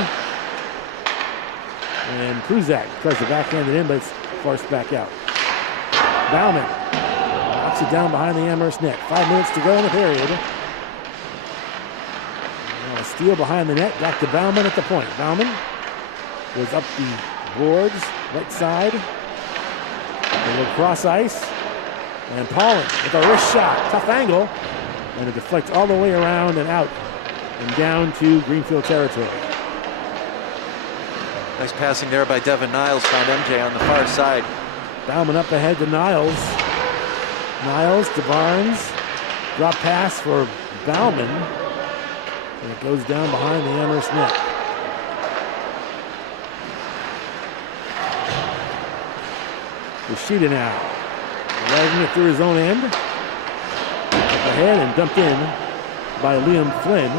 And Pruzak tries to backhand it in, but it's forced back out. Bauman knocks it down behind the Amherst net. 5 minutes to go in the period. Now a steal behind the net, back to Bauman at the point. Bauman goes up the boards, right side. A little cross ice. And Paulin with a wrist shot, tough angle. And it deflects all the way around and out and down to Greenfield territory. Nice passing there by Devin Niles, found MJ on the far side. Bauman up ahead to Niles. Niles to Barnes. Drop pass for Bauman. And it goes down behind the Amherst net. Yoshida now. Dragging it through his own end. Up ahead and dumped in by Liam Flynn.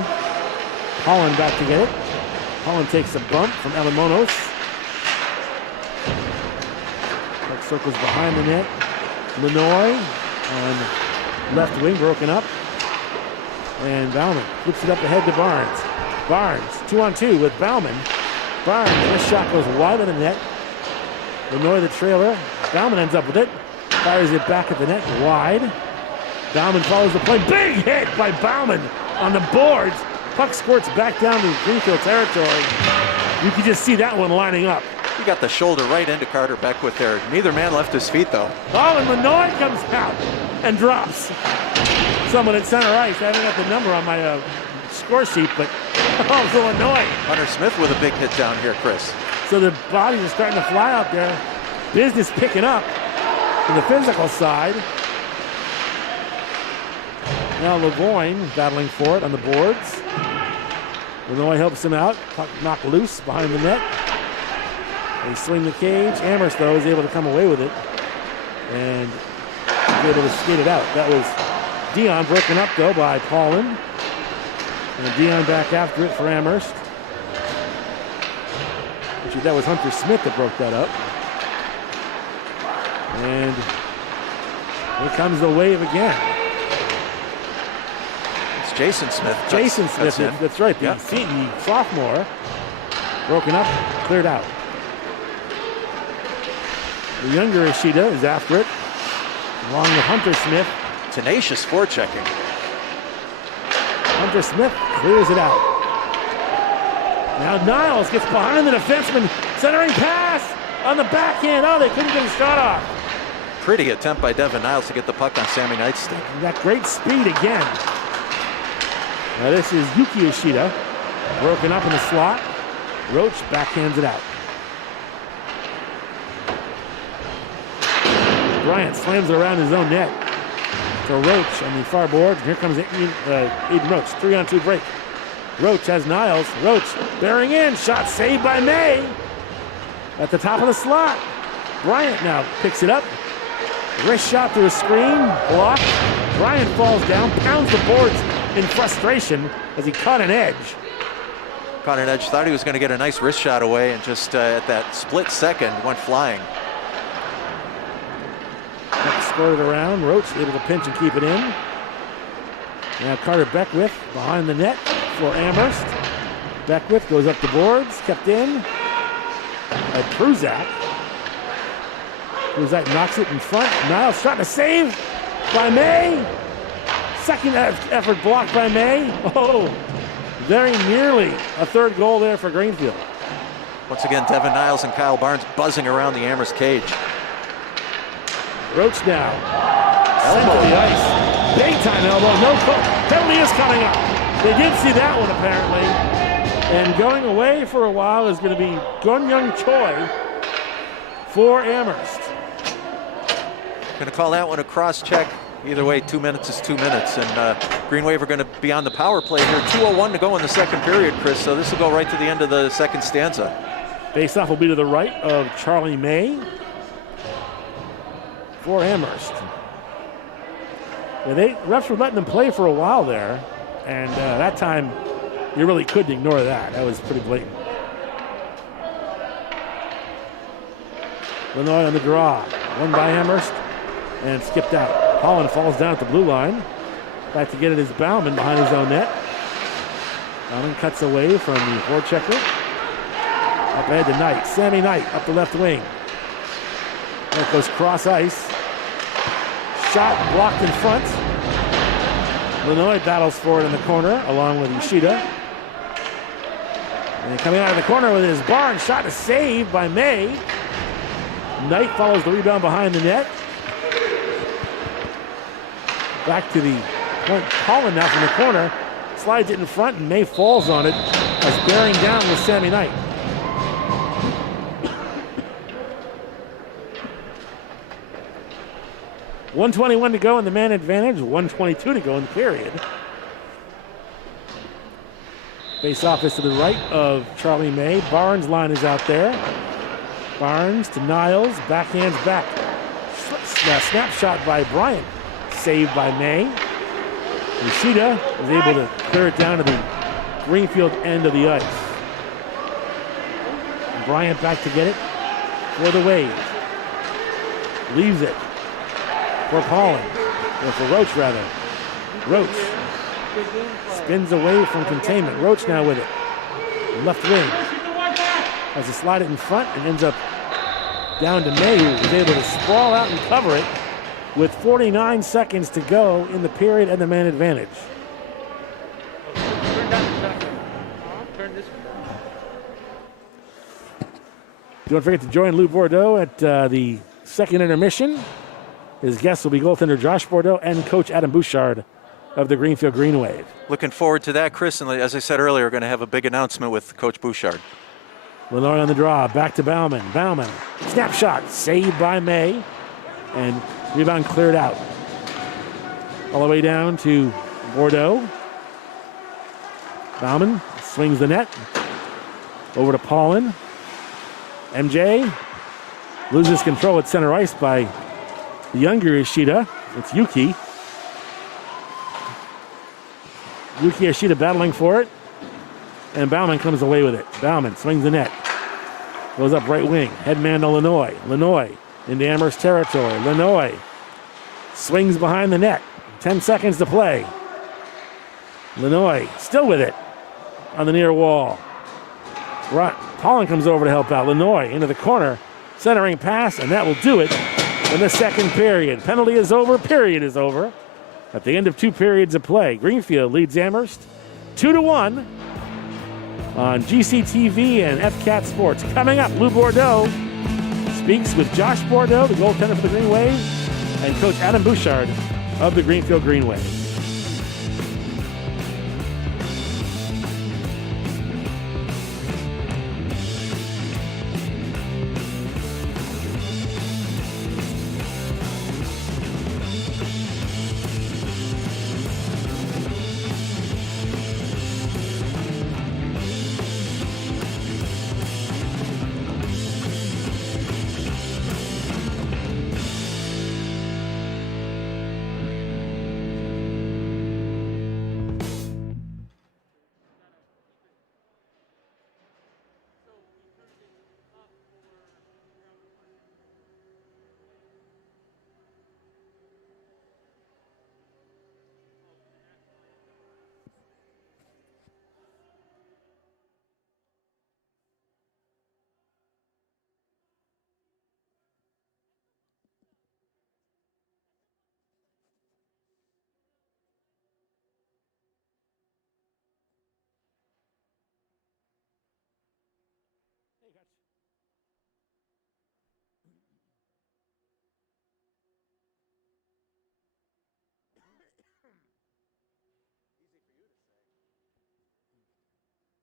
Holland back to get it. Holland takes a bump from Alamonos. Puck circles behind the net. Lenoy on left wing, broken up. And Bauman flips it up ahead to Barnes. Barnes, 2-on-2 with Bauman. Barnes, this shot goes wide of the net. Lenoy the trailer. Bauman ends up with it. Fires it back at the net, wide. Bauman follows the play. Big hit by Bauman on the boards. Puck squirts back down to Greenfield territory. You can just see that one lining up. He got the shoulder right into Carter Beckwith there. Neither man left his feet, though. Oh, and Lenoy comes out and drops. Someone at center ice. I haven't got the number on my score sheet, but oh, so Lenoy. Hunter Smith with a big hit down here, Chris. So the bodies are starting to fly out there. Business picking up on the physical side. Now Lavoine battling for it on the boards. Lenoy helps him out. Puck knocked loose behind the net. They swing the cage. Amherst, though, is able to come away with it and is able to skate it out. That was Dion broken up, though, by Paulin. And Dion back after it for Amherst. Actually, that was Hunter Smith that broke that up. And here comes the wave again. It's Jason Smith. Jason Smith, that's right. Yep. The sophomore, broken up, cleared out. The younger Ishida is after it, along with Hunter Smith. Tenacious forechecking. Hunter Smith clears it out. Now Niles gets behind the defenseman, centering pass on the backhand. Oh, they couldn't get a shot off. Pretty attempt by Devin Niles to get the puck on Sammy Knight's stick. And that great speed again. Now this is Yuki Ishida, broken up in the slot. Roach backhands it out. Bryant slams it around his own net to Roach on the far boards. Here comes Aiden Roach, 3-on-2 break. Roach has Niles. Roach bearing in, shot saved by May at the top of the slot. Bryant now picks it up. Wrist shot through a screen, blocked. Bryant falls down, pounds the boards in frustration as he caught an edge. Caught an edge, thought he was going to get a nice wrist shot away, and just at that split second went flying. Squirted around. Roach able to pinch and keep it in. Now Carter Beckwith behind the net for Amherst. Beckwith goes up the boards, kept in by Pruzak. Pruzak knocks it in front. Niles trying to save by May. Second effort blocked by May. Oh, very nearly a third goal there for Greenfield. Once again, Devin Niles and Kyle Barnes buzzing around the Amherst cage. Roach now. Sent to the ice. Big time elbow. No penalty is coming up. They did see that one apparently. And going away for a while is going to be Gun-Young Choi for Amherst. Going to call that one a cross check. Either way, 2 minutes is 2 minutes. And Green Wave are going to be on the power play here. 2:01 to go in the second period, Chris. So this will go right to the end of the second stanza. Face-off will be to the right of Charlie May for Amherst. Yeah, refs were letting them play for a while there, and that time You really couldn't ignore that. That was pretty blatant. Illinois on the draw. Won by Amherst and skipped out. Holland falls down at the blue line. Back to get it is Bauman behind his own net. Bauman cuts away from the forechecker. Up ahead to Knight. Sammy Knight up the left wing. There goes cross ice. Shot blocked in front. Illinois battles for it in the corner along with Yoshida. And coming out of the corner with his Barnes shot, a save by May. Knight follows the rebound behind the net. Back to the point. Holland now from the corner. Slides it in front and May falls on it as bearing down with Sammy Knight. .121 to go in the man advantage. 122 to go in the period. Face off is to the right of Charlie May. Barnes' line is out there. Barnes to Niles. Backhands back. Snapshot by Bryant. Saved by May. Yoshida is able to clear it down to the Greenfield end of the ice. Bryant back to get it for the Wave. Leaves it for Holland. Or for Roach, rather. Roach spins away from containment. Roach now with it. Left wing. Has to slide it in front and ends up down to May, who is able to sprawl out and cover it with 49 seconds to go in the period and the man advantage. Don't forget to join Lou Bordeaux at the second intermission. His guests will be goaltender Josh Bordeaux and coach Adam Bouchard of the Greenfield Green Wave. Looking forward to that, Chris. And as I said earlier, we're going to have a big announcement with Coach Bouchard. Illinois on the draw. Back to Bauman. Bauman. Snapshot. Saved by May. And rebound cleared out. All the way down to Bordeaux. Bauman swings the net. Over to Paulin. MJ loses control at center ice by the younger Ishida. It's Yuki. Yuki Ishida battling for it. And Bauman comes away with it. Bauman swings the net. Goes up right wing. Headman to Lanoy. Lanoy into Amherst territory. Lanoy swings behind the net. 10 seconds to play. Lanoy still with it on the near wall. Paulin comes over to help out. Lanoy into the corner. Centering pass, and that will do it in the second period. Penalty is over. Period is over. At the end of 2 periods of play, Greenfield leads Amherst 2-1 on GCTV and FCAT Sports. Coming up, Lou Bordeaux speaks with Josh Bordeaux, the goaltender for the Green Wave, and Coach Adam Bouchard of the Greenfield Green Wave.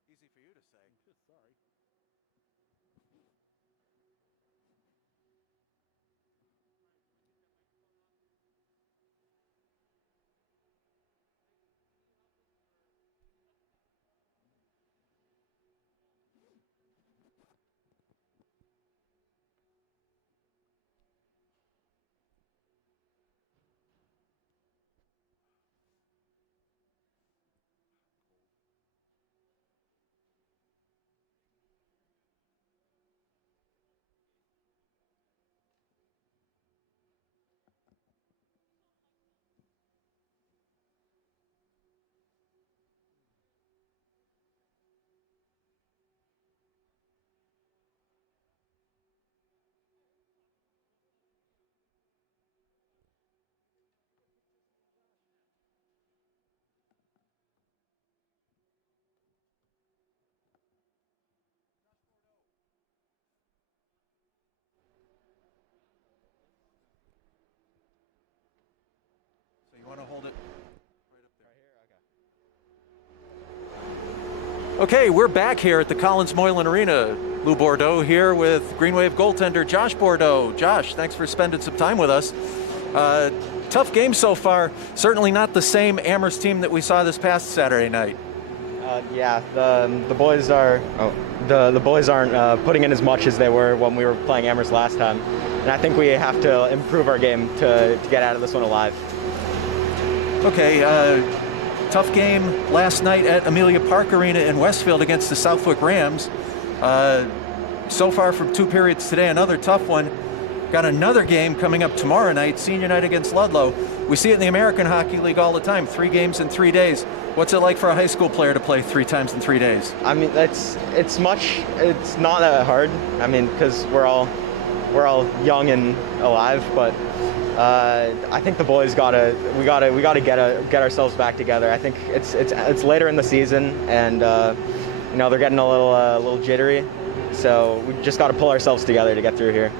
Easy for you to say. Sorry. Okay, we're back here at the Collins Moylan Arena. Lou Bordeaux here with Green Wave goaltender Josh Bordeaux. Josh, thanks for spending some time with us. Tough game so far. Certainly not the same Amherst team that we saw this past Saturday night. Yeah, the boys are the boys aren't putting in as much as they were when we were playing Amherst last time, and I think we have to improve our game to get out of this one alive. Okay, tough game last night at Amelia Park Arena in Westfield against the Southwick Rams. So far from 2 periods today, another tough one. Got another game coming up tomorrow night, senior night against Ludlow. We see it in the American Hockey League all the time, 3 games in 3 days. What's it like for a high school player to play 3 times in 3 days? I mean, it's not that hard. I mean, because we're all young and alive, but I think the boys we gotta get ourselves back together. I think it's later in the season, and they're getting a little jittery, so we just got to pull ourselves together to get through here.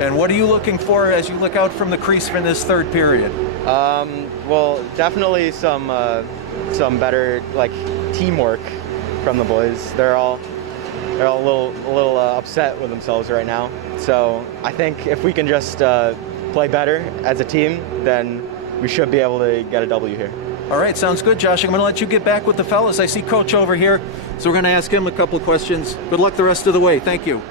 And what are you looking for as you look out from the crease for this third period? Well, definitely some better teamwork from the boys. They're all a little upset with themselves right now. So I think if we can just play better as a team, then we should be able to get a W here. All right, sounds good, Josh. I'm going to let you get back with the fellas. I see Coach over here, so we're going to ask him a couple questions. Good luck the rest of the way. Thank you.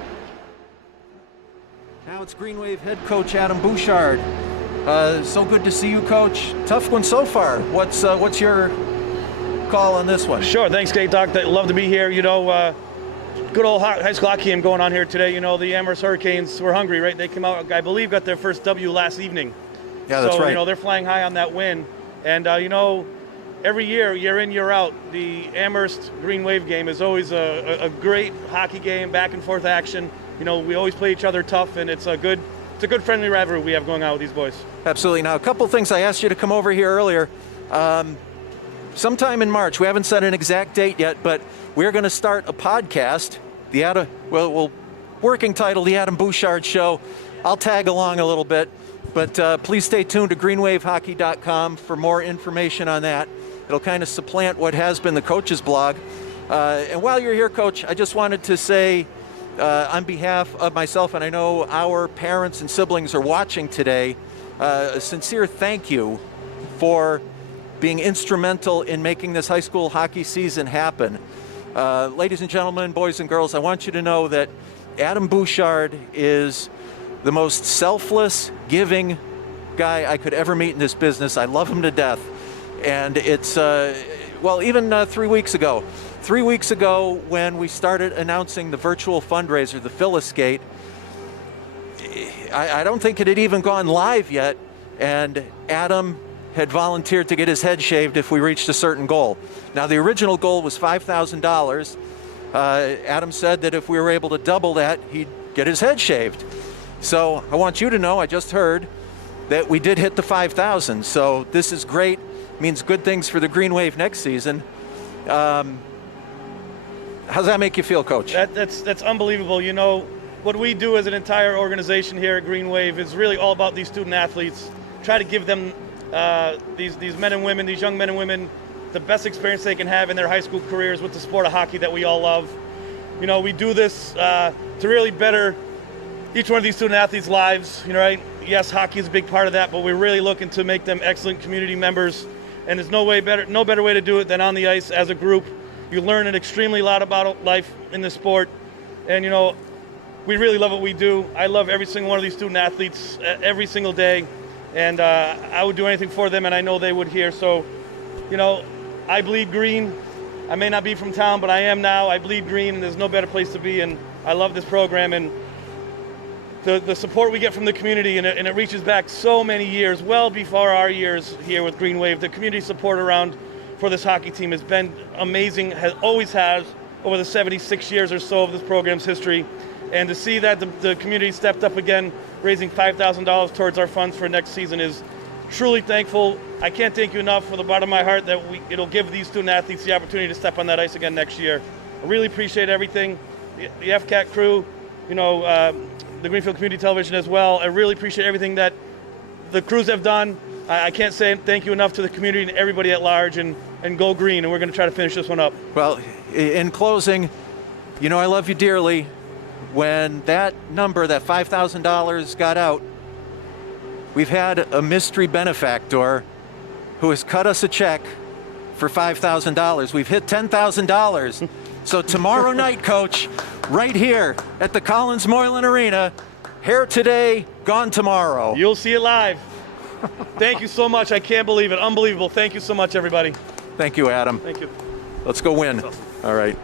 Now it's Green Wave head coach Adam Bouchard. So good to see you, Coach. Tough one so far. What's your call on this one? Sure, thanks, Kate Doc. Love to be here. Good old high school hockey game going on here today. The Amherst Hurricanes were hungry, right? They came out, I believe, got their first W last evening. Yeah, that's right. So, they're flying high on that win. And, every year in, year out, the Amherst Green Wave game is always a great hockey game, back and forth action. We always play each other tough, and it's a good friendly rivalry we have going on with these boys. Absolutely. Now, a couple things. I asked you to come over here earlier. Sometime in March, we haven't set an exact date yet, but we're going to start a podcast, working title, The Adam Bouchard Show. I'll tag along a little bit, but please stay tuned to greenwavehockey.com for more information on that. It'll kind of supplant what has been the coach's blog. And while you're here, Coach, I just wanted to say, on behalf of myself, and I know our parents and siblings are watching today, a sincere thank you for being instrumental in making this high school hockey season happen. Ladies and gentlemen, boys and girls, I want you to know that Adam Bouchard is the most selfless, giving guy I could ever meet in this business. I love him to death. And it's, even 3 weeks ago. 3 weeks ago, when we started announcing the virtual fundraiser, the Phyllis-Gate, I don't think it had even gone live yet, and Adam had volunteered to get his head shaved if we reached a certain goal. Now, the original goal was $5,000. Adam said that if we were able to double that, he'd get his head shaved. So I want you to know, I just heard that we did hit the 5,000. So this is great. Means good things for the Green Wave next season. How does that make you feel, Coach? That's unbelievable. What we do as an entire organization here at Green Wave is really all about these student athletes. Try to give them, these men and women, these young men and women, the best experience they can have in their high school careers with the sport of hockey that we all love. We do this to really better each one of these student athletes' lives. Right? Yes, hockey is a big part of that, but we're really looking to make them excellent community members. And there's no better way to do it than on the ice as a group. You learn an extremely lot about life in this sport. And, we really love what we do. I love every single one of these student athletes every single day. And I would do anything for them, and I know they would here. So, I bleed green. I may not be from town, but I am now. I bleed green, and there's no better place to be. And I love this program. And the support we get from the community, and it reaches back so many years, well before our years here with Green Wave. The community support around for this hockey team has been amazing, always has, over the 76 years or so of this program's history. And to see that the community stepped up again, raising $5,000 towards our funds for next season is truly thankful. I can't thank you enough from the bottom of my heart that it'll give these student athletes the opportunity to step on that ice again next year. I really appreciate everything. The FCAT crew, the Greenfield Community Television as well. I really appreciate everything that the crews have done. I can't say thank you enough to the community and everybody at large, and go green, and we're going to try to finish this one up. Well, in closing, you know I love you dearly. When that number, that $5,000 got out, we've had a mystery benefactor who has cut us a check for $5,000. We've hit $10,000. So tomorrow night, Coach, right here at the Collins Moylan Arena, hair today, gone tomorrow. You'll see it live. Thank you so much. I can't believe it. Unbelievable. Thank you so much, everybody. Thank you, Adam. Thank you. Let's go win. Awesome. All right.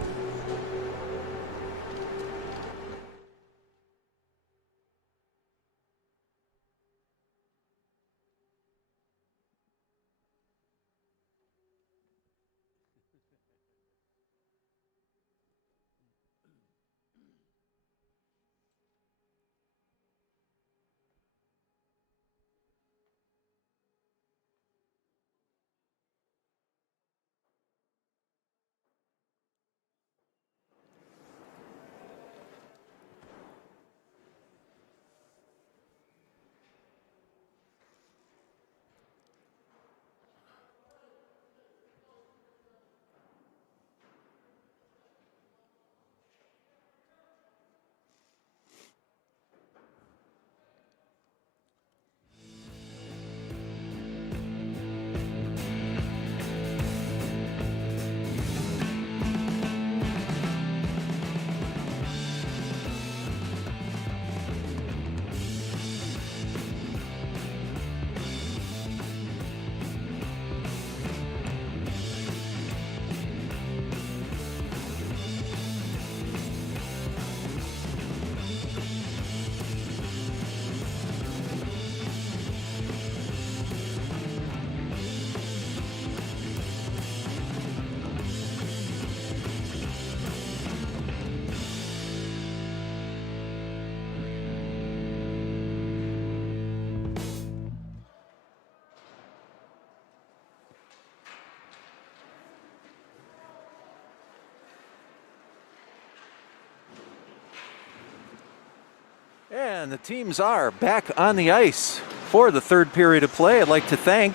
And the teams are back on the ice for the third period of play. I'd like to thank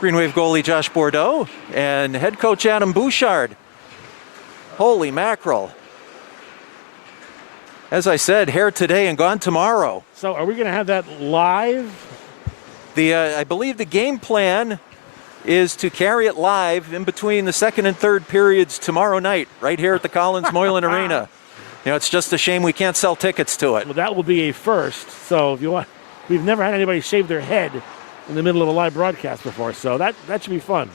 Green Wave goalie Josh Bordeaux and head coach Adam Bouchard. Holy mackerel. As I said, hair today and gone tomorrow. So are we going to have that live? I believe the game plan is to carry it live in between the second and third periods tomorrow night, right here at the Collins Moylan Arena. You know, it's just a shame we can't sell tickets to it. Well, that will be a first. So if you want, we've never had anybody shave their head in the middle of a live broadcast before. So that should be fun.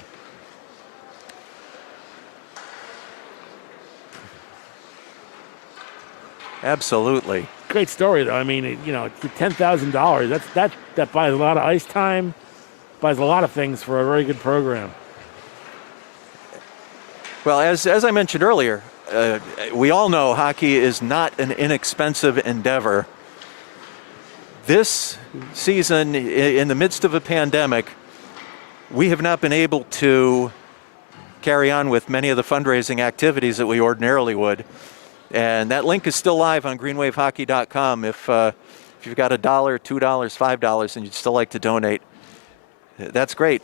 Absolutely. Great story, though. I mean, you know, $10,000. That buys a lot of ice time, buys a lot of things for a very good program. Well, as I mentioned earlier, we all know hockey is not an inexpensive endeavor. This season, in the midst of a pandemic, we have not been able to carry on with many of the fundraising activities that we ordinarily would. And that link is still live on greenwavehockey.com. If you've got $1, $2, $5 and you'd still like to donate, that's great.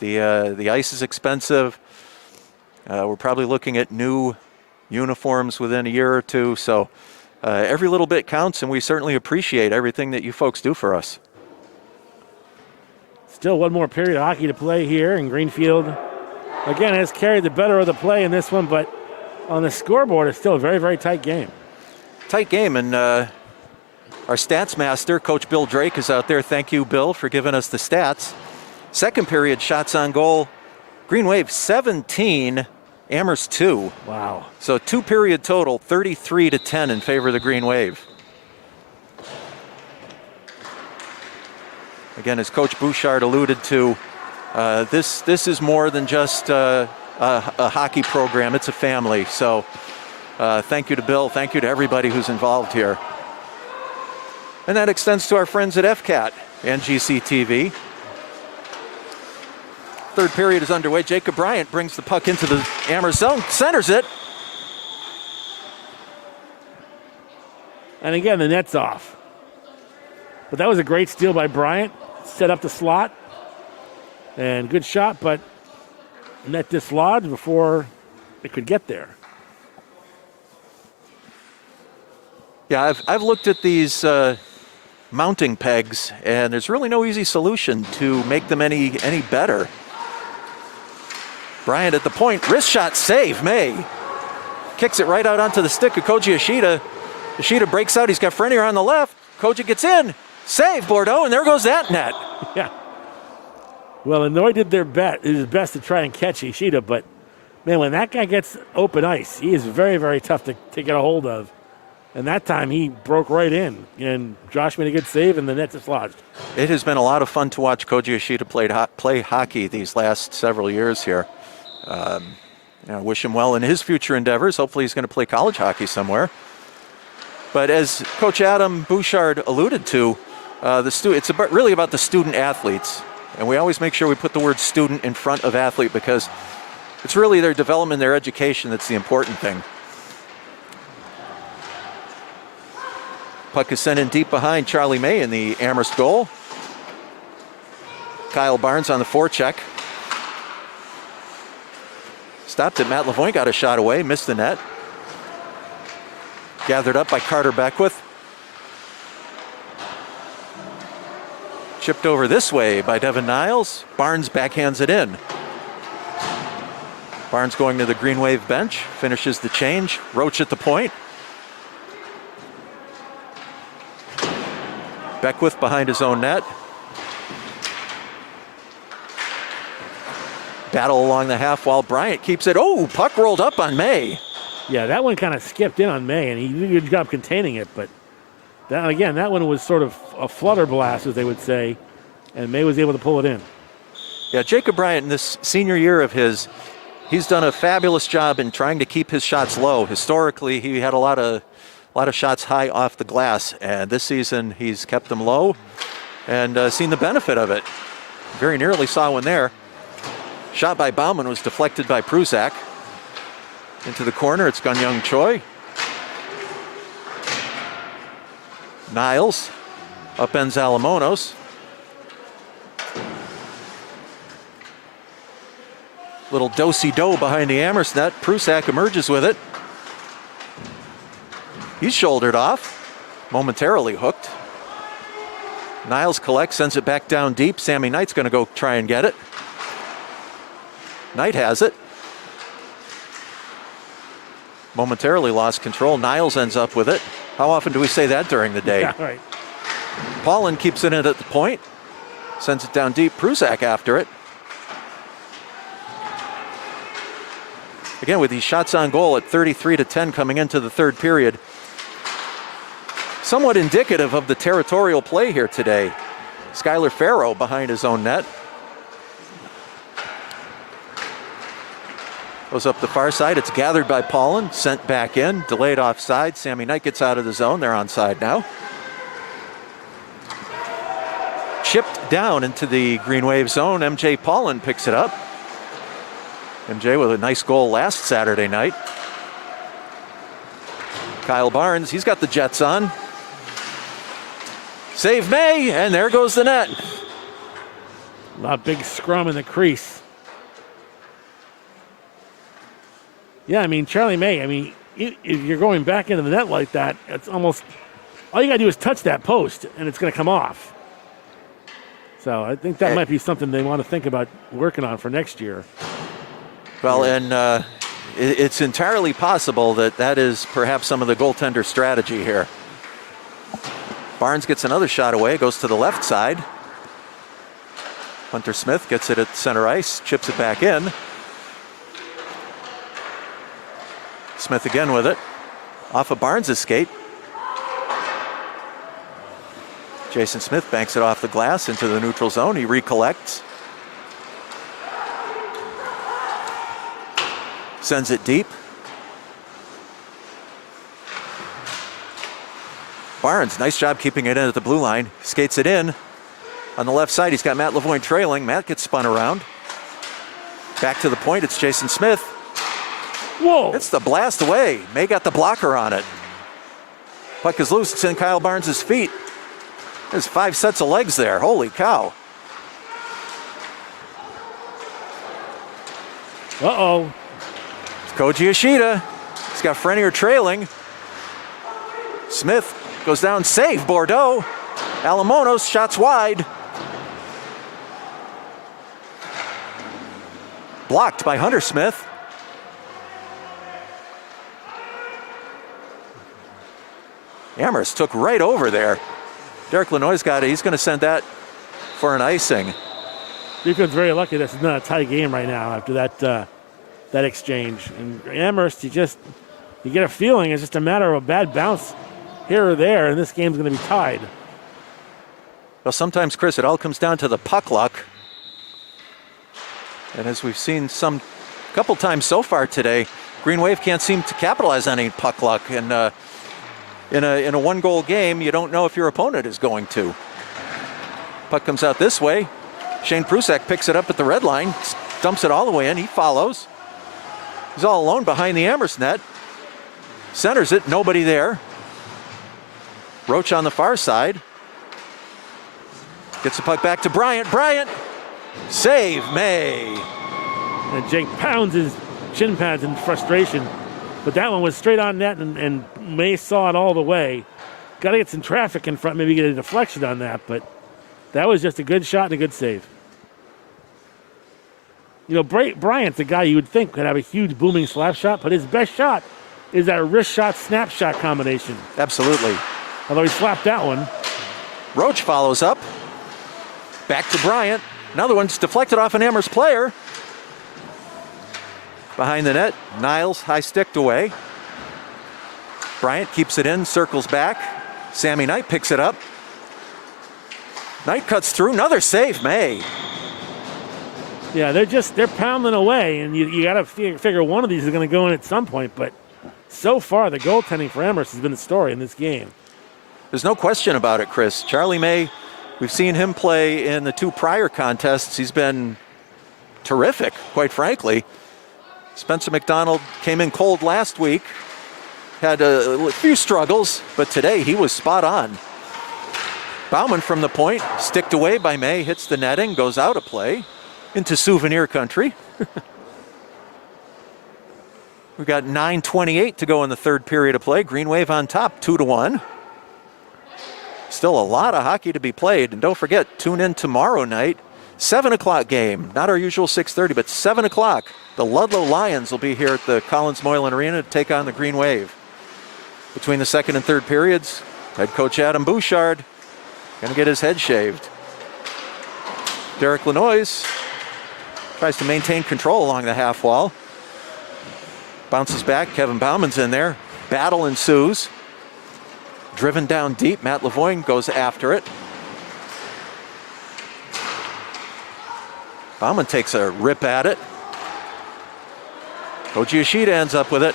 The ice is expensive. We're probably looking at new uniforms within a year or two. So every little bit counts, and we certainly appreciate everything that you folks do for us. Still one more period of hockey to play here in Greenfield. Again, has carried the better of the play in this one, but on the scoreboard, it's still a very, very tight game. Tight game, and our stats master, Coach Bill Drake, is out there. Thank you, Bill, for giving us the stats. Second period shots on goal, Green Wave 17, Amherst 2. Wow. So two-period total, 33-10 in favor of the Green Wave. Again, as Coach Bouchard alluded to, this is more than just a hockey program. It's a family. So thank you to Bill. Thank you to everybody who's involved here. And that extends to our friends at FCAT and GCTV. Third period is underway. Jacob Bryant brings the puck into the Amherst zone, centers it. And again, the net's off. But that was a great steal by Bryant. Set up the slot. And good shot, but net dislodged before it could get there. Yeah, I've looked at these mounting pegs, and there's really no easy solution to make them any better. Bryant at the point, wrist shot save, May. Kicks it right out onto the stick of Koji Ishida. Ishida breaks out, he's got Frenier on the left. Koji gets in, save Bordeaux, and there goes that net. Yeah. Well, Illinois did his best to try and catch Ishida, but man, when that guy gets open ice, he is very, very tough to get a hold of. And that time he broke right in, and Josh made a good save, and the net dislodged. It has been a lot of fun to watch Koji Ishida play hockey these last several years here. I wish him well in his future endeavors. Hopefully he's going to play college hockey somewhere. But as Coach Adam Bouchard alluded to, it's really about the student athletes. And we always make sure we put the word student in front of athlete because it's really their development, their education that's the important thing. Puck is sent in deep behind Charlie May in the Amherst goal. Kyle Barnes on the forecheck. Stopped it. Matt Lavoie got a shot away, missed the net. Gathered up by Carter Beckwith. Chipped over this way by Devin Niles. Barnes backhands it in. Barnes going to the Green Wave bench, finishes the change. Roach at the point. Beckwith behind his own net. Battle along the half wall. Bryant keeps it. Oh, puck rolled up on May. Yeah, that one kind of skipped in on May, and he did a good job containing it. But that one was sort of a flutter blast, as they would say, and May was able to pull it in. Yeah, Jacob Bryant in this senior year of his, he's done a fabulous job in trying to keep his shots low. Historically, he had a lot of shots high off the glass, and this season he's kept them low and seen the benefit of it. Very nearly saw one there. Shot by Bauman was deflected by Prusak. Into the corner, it's Gunyung Choi. Niles upends Alamonos. Little do-si-do behind the Amherst net. Prusak emerges with it. He's shouldered off, momentarily hooked. Niles collects, sends it back down deep. Sammy Knight's going to go try and get it. Knight has it. Momentarily lost control. Niles ends up with it. How often do we say that during the day? Yeah, right. Paulin keeps it in at the point. Sends it down deep. Prusak after it. Again, with these shots on goal at 33-10 coming into the third period. Somewhat indicative of the territorial play here today. Skylar Farrow behind his own net. Goes up the far side. It's gathered by Paulin. Sent back in. Delayed offside. Sammy Knight gets out of the zone. They're onside now. Chipped down into the Green Wave zone. MJ Paulin picks it up. MJ with a nice goal last Saturday night. Kyle Barnes, he's got the Jets on. Save May, and there goes the net. A big scrum in the crease. Yeah, I mean, Charlie May, if you're going back into the net like that, it's almost, all you got to do is touch that post, and it's going to come off. So I think that might be something they want to think about working on for next year. Well, and it's entirely possible that is perhaps some of the goaltender strategy here. Barnes gets another shot away, goes to the left side. Hunter Smith gets it at center ice, chips it back in. Smith again with it. Off of Barnes' skate. Jason Smith banks it off the glass into the neutral zone. He recollects. Sends it deep. Barnes, nice job keeping it in at the blue line. Skates it in. On the left side, he's got Matt Lavoie trailing. Matt gets spun around. Back to the point, it's Jason Smith. Whoa! It's the blast away. May got the blocker on it. Puck is loose, it's in Kyle Barnes' feet. There's 5 sets of legs there, holy cow. Uh-oh. Koji Ishida. He's got Frenier trailing. Smith goes down, save Bordeaux. Alamonos shots wide. Blocked by Hunter Smith. Amherst took right over there. Derek Lanoy's got it. He's going to send that for an icing. Greenfield's very lucky this is not a tie game right now after that exchange. And Amherst, you get a feeling it's just a matter of a bad bounce here or there, and this game's going to be tied. Well, sometimes, Chris, it all comes down to the puck luck. And as we've seen a couple times so far today, Green Wave can't seem to capitalize on any puck luck. And in a one-goal game, you don't know if your opponent is going to. Puck comes out this way. Shane Prusak picks it up at the red line, dumps it all the way in. He follows. He's all alone behind the Amherst net. Centers it, nobody there. Roach on the far side. Gets the puck back to Bryant. Bryant, save May. And Jake pounds his shin pads in frustration. But that one was straight on net, and May saw it all the way. Got to get some traffic in front, maybe get a deflection on that, but that was just a good shot and a good save. You know, Bryant's a guy you would think could have a huge booming slap shot, but his best shot is that wrist shot, snap shot combination. Absolutely. Although he slapped that one. Roach follows up. Back to Bryant. Another one's deflected off an Amherst player. Behind the net, Niles high sticked away. Bryant keeps it in, circles back. Sammy Knight picks it up. Knight cuts through, another save, May. Yeah, they're pounding away, and you got to figure one of these is going to go in at some point, but so far the goaltending for Amherst has been the story in this game. There's no question about it, Chris. Charlie May, we've seen him play in the two prior contests. He's been terrific, quite frankly. Spencer McDonald came in cold last week, had a few struggles, but today he was spot on. Bauman from the point, sticked away by May, hits the netting, goes out of play into souvenir country. We've got 9:28 to go in the third period of play. Green Wave on top, 2-1. Still a lot of hockey to be played, and don't forget, tune in tomorrow night, 7 o'clock game, not our usual 6:30, but 7 o'clock. The Ludlow Lions will be here at the Collins Moylan Arena to take on the Green Wave. Between the second and third periods, head coach Adam Bouchard going to get his head shaved. Derek Lanois tries to maintain control along the half wall. Bounces back, Kevin Bauman's in there. Battle ensues. Driven down deep, Matt Lavoine goes after it. Bauman takes a rip at it. Koji Ishida ends up with it.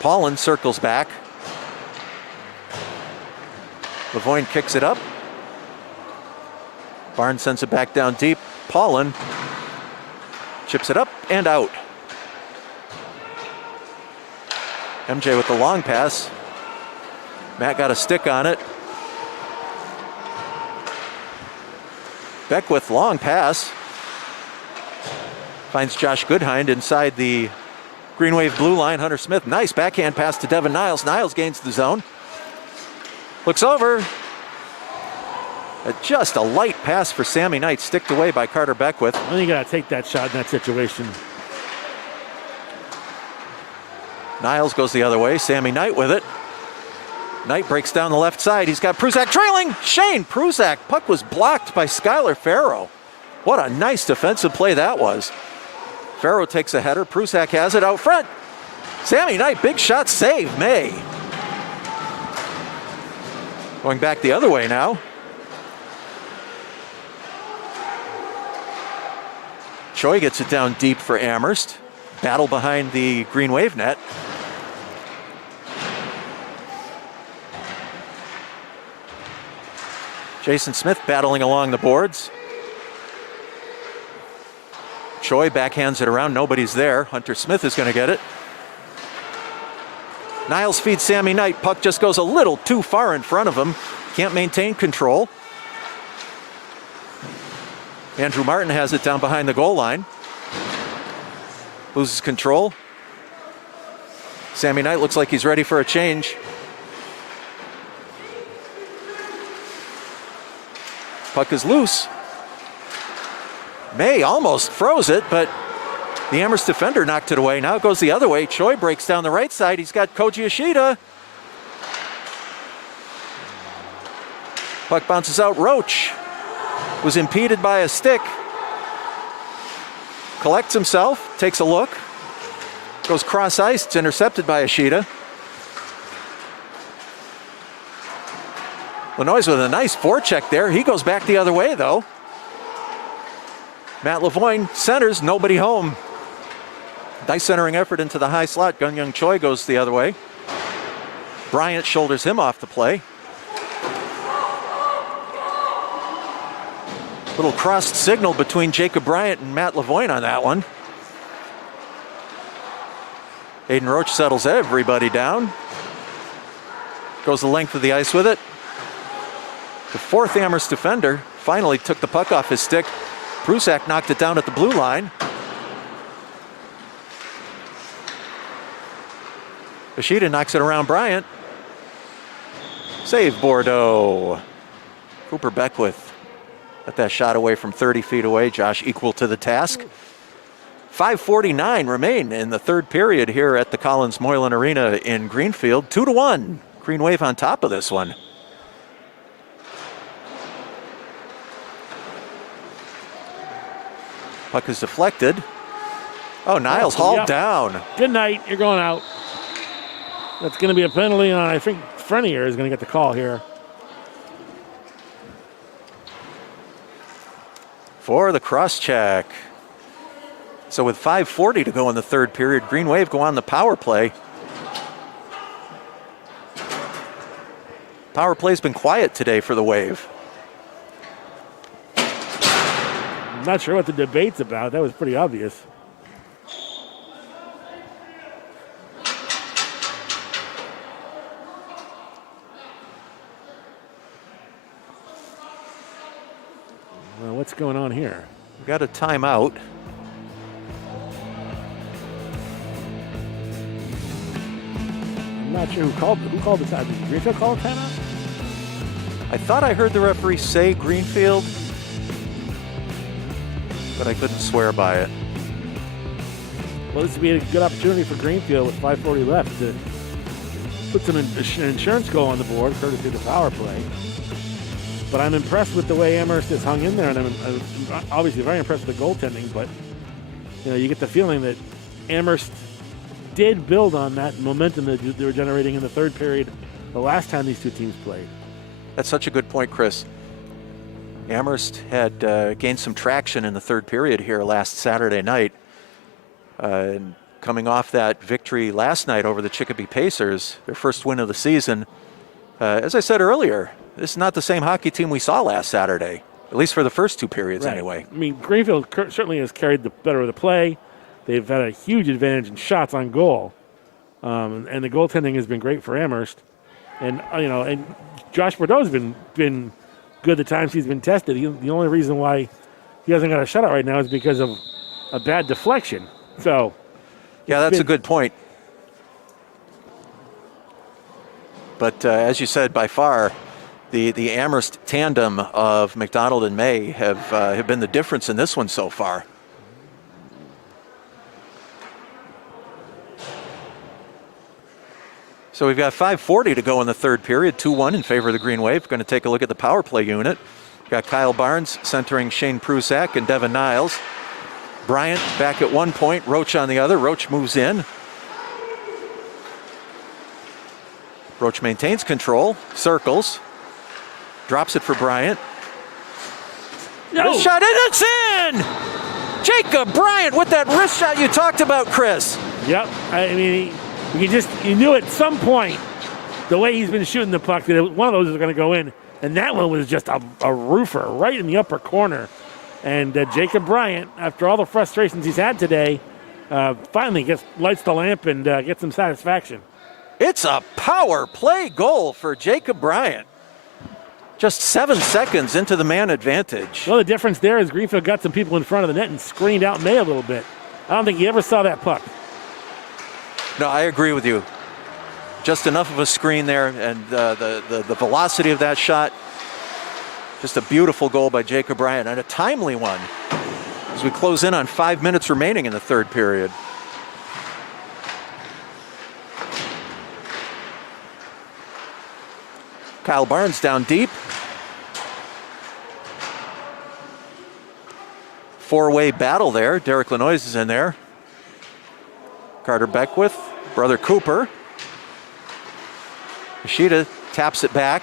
Paulin circles back. Lavoine kicks it up. Barnes sends it back down deep. Paulin chips it up and out. MJ with the long pass. Matt got a stick on it. Beckwith long pass. Finds Josh Goodhind inside the Green Wave blue line. Hunter Smith, nice backhand pass to Devin Niles. Niles gains the zone. Looks over. Just a light pass for Sammy Knight, sticked away by Carter Beckwith. I think you got to take that shot in that situation. Niles goes the other way. Sammy Knight with it. Knight breaks down the left side. He's got Prusak trailing. Shane Prusak. Puck was blocked by Skylar Farrow. What a nice defensive play that was. Farrow takes a header. Prusak has it out front. Sammy Knight, big shot, save. May. Going back the other way now. Choi gets it down deep for Amherst. Battle behind the Green Wave net. Jason Smith battling along the boards. Choi backhands it around, nobody's there. Hunter Smith is going to get it. Niles feeds Sammy Knight. Puck just goes a little too far in front of him. Can't maintain control. Andrew Martin has it down behind the goal line. loses control. Sammy Knight looks like he's ready for a change. Puck is loose. May almost froze it, but the Amherst defender knocked it away. Now it goes the other way. Choi breaks down the right side. He's got Koji Yoshida. Puck bounces out. Roach was impeded by a stick. Collects himself, takes a look. Goes cross ice. It's intercepted by Yoshida. Lanois with a nice forecheck there. He goes back the other way, though. Matt Lavoine centers, nobody home. Nice centering effort into the high slot. Gun-Young Choi goes the other way. Bryant shoulders him off the play. Little crossed signal between Jacob Bryant and Matt Lavoine on that one. Aiden Roach settles everybody down. Goes the length of the ice with it. The fourth Amherst defender finally took the puck off his stick. Prusak knocked it down at the blue line. Yoshida knocks it around Bryant. Save Bordeaux. Cooper Beckwith let that shot away from 30 feet away. Josh equal to the task. 5:49 remain in the third period here at the Collins Moylan Arena in Greenfield. 2-1. Green Wave on top of this one. Puck is deflected. Oh, Niles hauled down. Good night. You're going out. That's going to be a penalty on, I think, Frenier is going to get the call here. For the cross check. So with 5:40 to go in the third period, Green Wave go on the power play. Power play's been quiet today for the Wave. I'm not sure what the debate's about. That was pretty obvious. Well, what's going on here? We got a timeout. I'm not sure who called the timeout. Did Greenfield call a timeout? I thought I heard the referee say Greenfield, but I couldn't swear by it. Well, this would be a good opportunity for Greenfield with 5:40 left to put some an insurance goal on the board, courtesy of the power play. But I'm impressed with the way Amherst has hung in there, and I'm obviously very impressed with the goaltending. But you get the feeling that Amherst did build on that momentum that they were generating in the third period the last time these two teams played. That's such a good point, Chris. Amherst had gained some traction in the third period here last Saturday night. And coming off that victory last night over the Chicopee Pacers, their first win of the season. As I said earlier, this is not the same hockey team we saw last Saturday, at least for the first two periods anyway. I mean, Greenfield certainly has carried the better of the play. They've had a huge advantage in shots on goal. And the goaltending has been great for Amherst. And, and Josh Bordeaux's been good the times he's been tested. The only reason why he hasn't got a shutout right now is because of a bad deflection. So, yeah, that's a good point. But as you said, by far, the Amherst tandem of McDonald and May have been the difference in this one so far. So we've got 5:40 to go in the third period, 2-1 in favor of the Green Wave. We're going to take a look at the power play unit. We've got Kyle Barnes centering Shane Prusak and Devin Niles. Bryant back at one point, Roach on the other. Roach moves in. Roach maintains control, circles, drops it for Bryant. Wrist shot, and it's in! Jacob Bryant with that wrist shot you talked about, Chris. Yep, I mean, you knew at some point the way he's been shooting the puck that one of those is going to go in, and that one was just a roofer right in the upper corner. And Jacob Bryant, after all the frustrations he's had today, finally lights the lamp and gets some satisfaction. It's a power play goal for Jacob Bryant. Just 7 seconds into the man advantage. Well, the difference there is Greenfield got some people in front of the net and screened out May a little bit. I don't think he ever saw that puck. No, I agree with you. Just enough of a screen there, and the velocity of that shot. Just a beautiful goal by Jacob Ryan, and a timely one as we close in on 5 minutes remaining in the third period. Kyle Barnes down deep. Four-way battle there. Derek Lanois is in there. Carter Beckwith, brother Cooper. Ishida taps it back.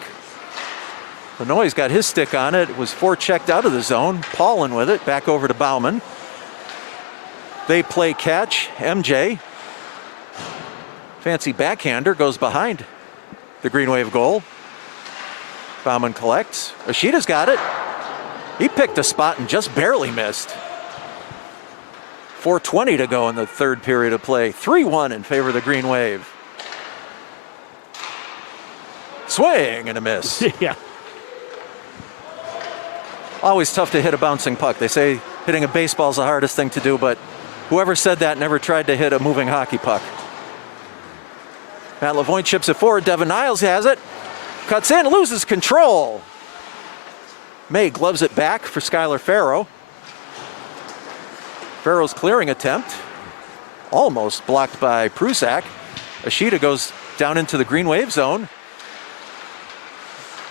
Lanois got his stick on it. It was forechecked out of the zone. Paulin with it, back over to Bauman. They play catch. MJ. Fancy backhander goes behind the Green Wave goal. Bauman collects. Ishida's got it. He picked a spot and just barely missed. 4:20 to go in the third period of play. 3-1 in favor of the Green Wave. Swing and a miss. Yeah. Always tough to hit a bouncing puck. They say hitting a baseball is the hardest thing to do, but whoever said that never tried to hit a moving hockey puck. Matt Lavoie chips it forward. Devin Niles has it. Cuts in, loses control. May gloves it back for Skylar Farrow. Farrow's clearing attempt. Almost blocked by Prusak. Ishida goes down into the Green Wave zone.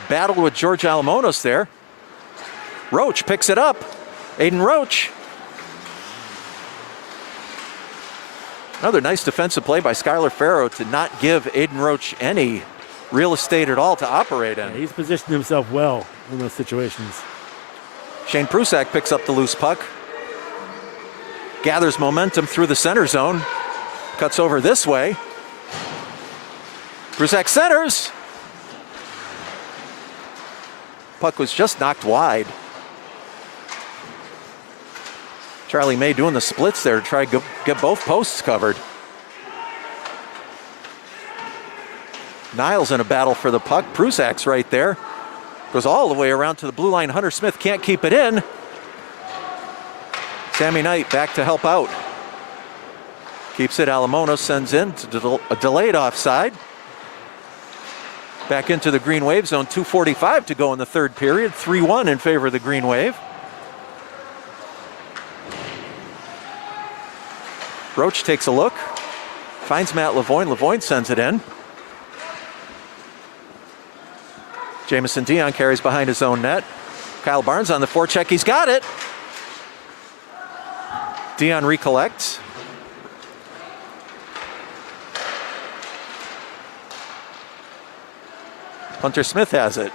Battled with George Alamonos there. Roach picks it up. Aiden Roach. Another nice defensive play by Skylar Farrow to not give Aiden Roach any real estate at all to operate in. Yeah, he's positioned himself well in those situations. Shane Prusak picks up the loose puck. Gathers momentum through the center zone. Cuts over this way. Prusak centers. Puck was just knocked wide. Charlie May doing the splits there to try to get both posts covered. Niles in a battle for the puck. Prusak's right there. Goes all the way around to the blue line. Hunter Smith can't keep it in. Sammy Knight back to help out. Keeps it. Alamono sends in to a delayed offside. Back into the Green Wave zone. 2:45 to go in the third period. 3-1 in favor of the Green Wave. Roach takes a look. Finds Matt Lavoie. Lavoie sends it in. Jamison Dion carries behind his own net. Kyle Barnes on the forecheck. He's got it. Dion recollects. Hunter Smith has it.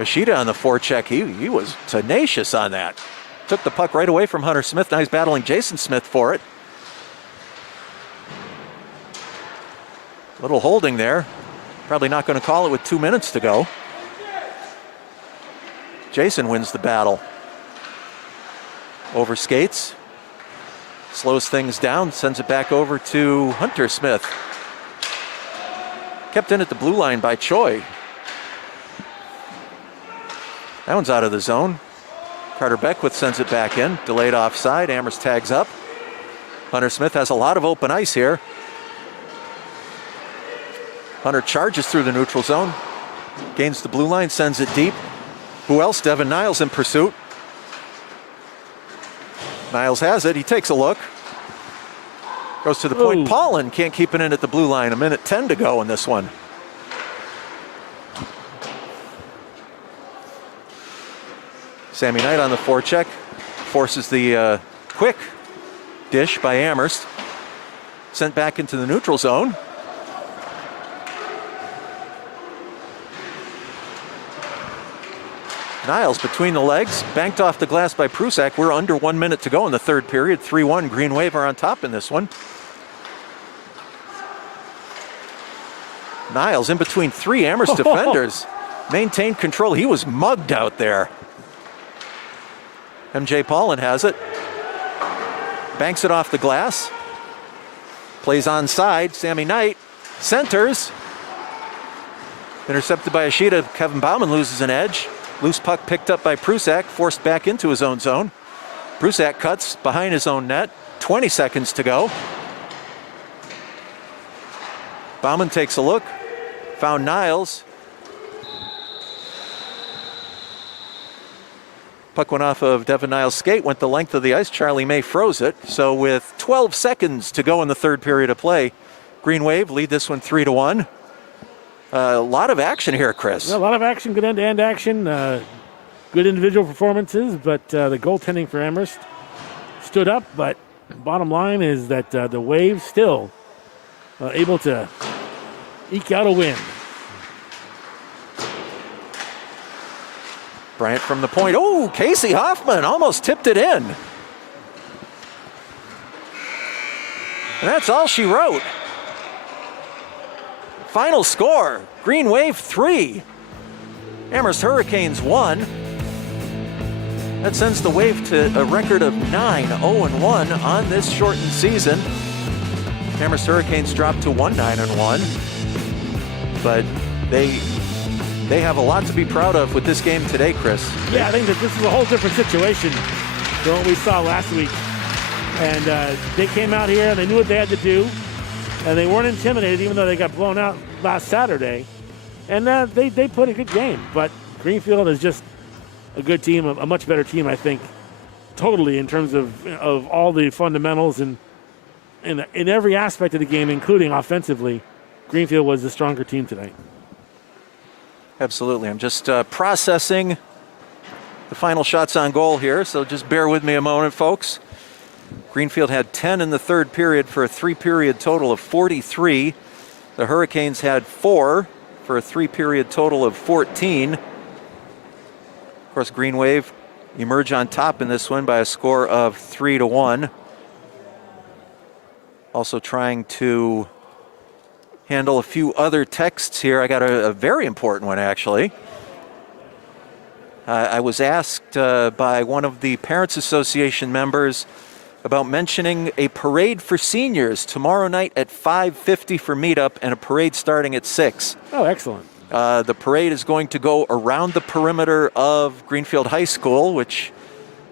Ishida on the forecheck. He was tenacious on that. Took the puck right away from Hunter Smith. Now he's battling Jason Smith for it. Little holding there. Probably not going to call it with 2 minutes to go. Jason wins the battle. Over skates. Slows things down. Sends it back over to Hunter Smith. Kept in at the blue line by Choi. That one's out of the zone. Carter Beckwith sends it back in. Delayed offside. Amherst tags up. Hunter Smith has a lot of open ice here. Hunter charges through the neutral zone. Gains the blue line, sends it deep. Who else? Devin Niles in pursuit. Niles has it. He takes a look. Goes to the point. Paulin can't keep it in at the blue line. 1:10 to go in this one. Sammy Knight on the forecheck. Forces the quick dish by Amherst. Sent back into the neutral zone. Niles between the legs, banked off the glass by Prusak. We're under 1 minute to go in the third period. 3-1, Green Wave are on top in this one. Niles in between three Amherst defenders. Maintained control. He was mugged out there. MJ Paulin has it. Banks it off the glass. Plays onside. Sammy Knight centers. Intercepted by Ishida. Kevin Bauman loses an edge. Loose puck picked up by Prusak, forced back into his own zone. Brusac cuts behind his own net. 20 seconds to go. Bauman takes a look. Found Niles. Puck went off of Devin Niles' skate, went the length of the ice. Charlie May froze it. So with 12 seconds to go in the third period of play, Green Wave lead this one 3-1. A lot of action here, Chris. Yeah, a lot of action, good end-to-end action. Good individual performances, but the goaltending for Amherst stood up. But bottom line is that the Wave still able to eke out a win. Bryant from the point. Oh, Casey Hoffman almost tipped it in. And that's all she wrote. Final score, Green Wave 3, Amherst Hurricanes 1. That sends the Wave to a record of 9-0-1 on this shortened season. Amherst Hurricanes dropped to 1-9-1. But they have a lot to be proud of with this game today, Chris. Yeah, I think that this is a whole different situation than what we saw last week. And they came out here and they knew what they had to do. And they weren't intimidated, even though they got blown out last Saturday. And they put a good game. But Greenfield is just a good team, a much better team, I think, totally in terms of all the fundamentals and in every aspect of the game, including offensively. Greenfield was the stronger team tonight. Absolutely. I'm just processing the final shots on goal here, so just bear with me a moment, folks. Greenfield had 10 in the third period for a three-period total of 43. The Hurricanes had 4 for a three-period total of 14. Of course, Green Wave emerge on top in this one by a score of 3-1. Also trying to handle a few other texts here. I got a very important one, actually. I was asked by one of the Parents Association members about mentioning a parade for seniors tomorrow night at 5:50 for meetup and a parade starting at 6. Oh, excellent. The parade is going to go around the perimeter of Greenfield High School, which,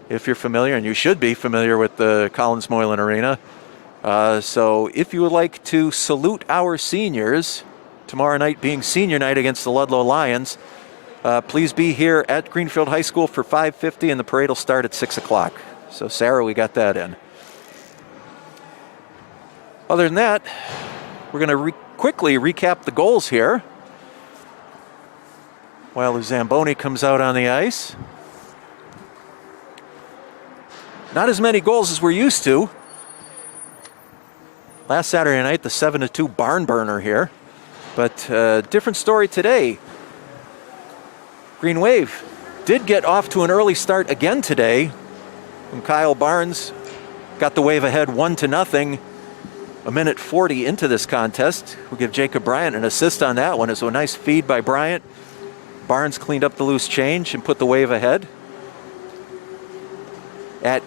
if you're familiar, and you should be familiar with the Collins Moylan Arena. So if you would like to salute our seniors, tomorrow night being senior night against the Ludlow Lions, please be here at Greenfield High School for 5:50, and the parade will start at 6 o'clock. So, Sarah, we got that in. Other than that, we're going to quickly recap the goals here while Zamboni comes out on the ice. Not as many goals as we're used to. Last Saturday night, the 7-2 barn burner here. But different story today. Green Wave did get off to an early start again today. And Kyle Barnes got the Wave ahead 1-0. A minute 40 into this contest. We'll give Jacob Bryant an assist on that one. It's a nice feed by Bryant. Barnes cleaned up the loose change and put the Wave ahead. At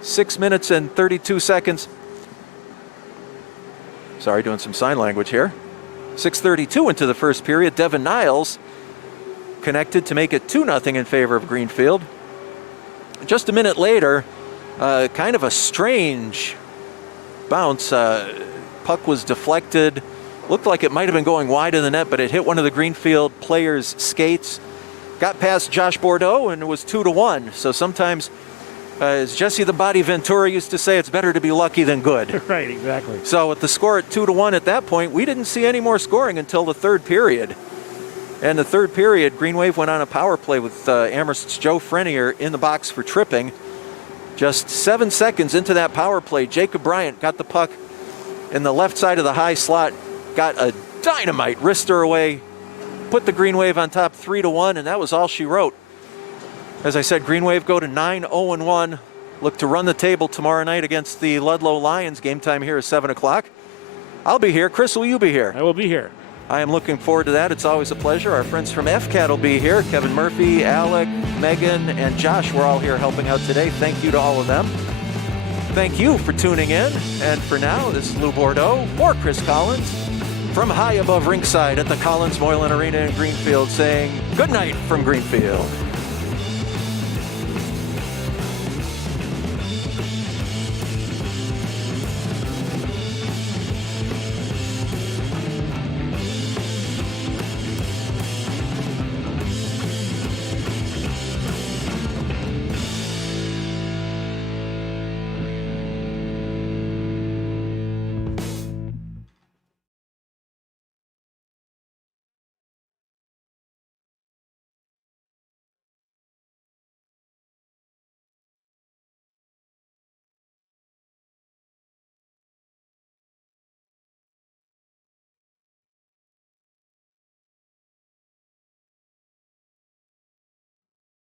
6 minutes and 32 seconds. Sorry, doing some sign language here. 6:32 into the first period. Devin Niles connected to make it 2-0 in favor of Greenfield. Just a minute later, kind of a strange bounce. Puck was deflected. Looked like it might have been going wide of the net, but it hit one of the Greenfield players' skates. Got past Josh Bordeaux, and it was 2-1. So sometimes, as Jesse the Body Ventura used to say, it's better to be lucky than good. Right, exactly. So with the score at 2-1 at that point, we didn't see any more scoring until the third period. And the third period, Green Wave went on a power play with Amherst's Joe Frenier in the box for tripping. Just 7 seconds into that power play, Jacob Bryant got the puck in the left side of the high slot, got a dynamite wrister away, put the Green Wave on top 3-1, and that was all she wrote. As I said, Green Wave go to 9-0-1. Look to run the table tomorrow night against the Ludlow Lions. Game time here is 7 o'clock. I'll be here. Chris, will you be here? I will be here. I am looking forward to that. It's always a pleasure. Our friends from FCAT will be here. Kevin Murphy, Alec, Megan, and Josh, we're all here helping out today. Thank you to all of them. Thank you for tuning in. And for now, this is Lou Bordeaux for Chris Collins from high above ringside at the Collins Moylan Arena in Greenfield saying good night from Greenfield.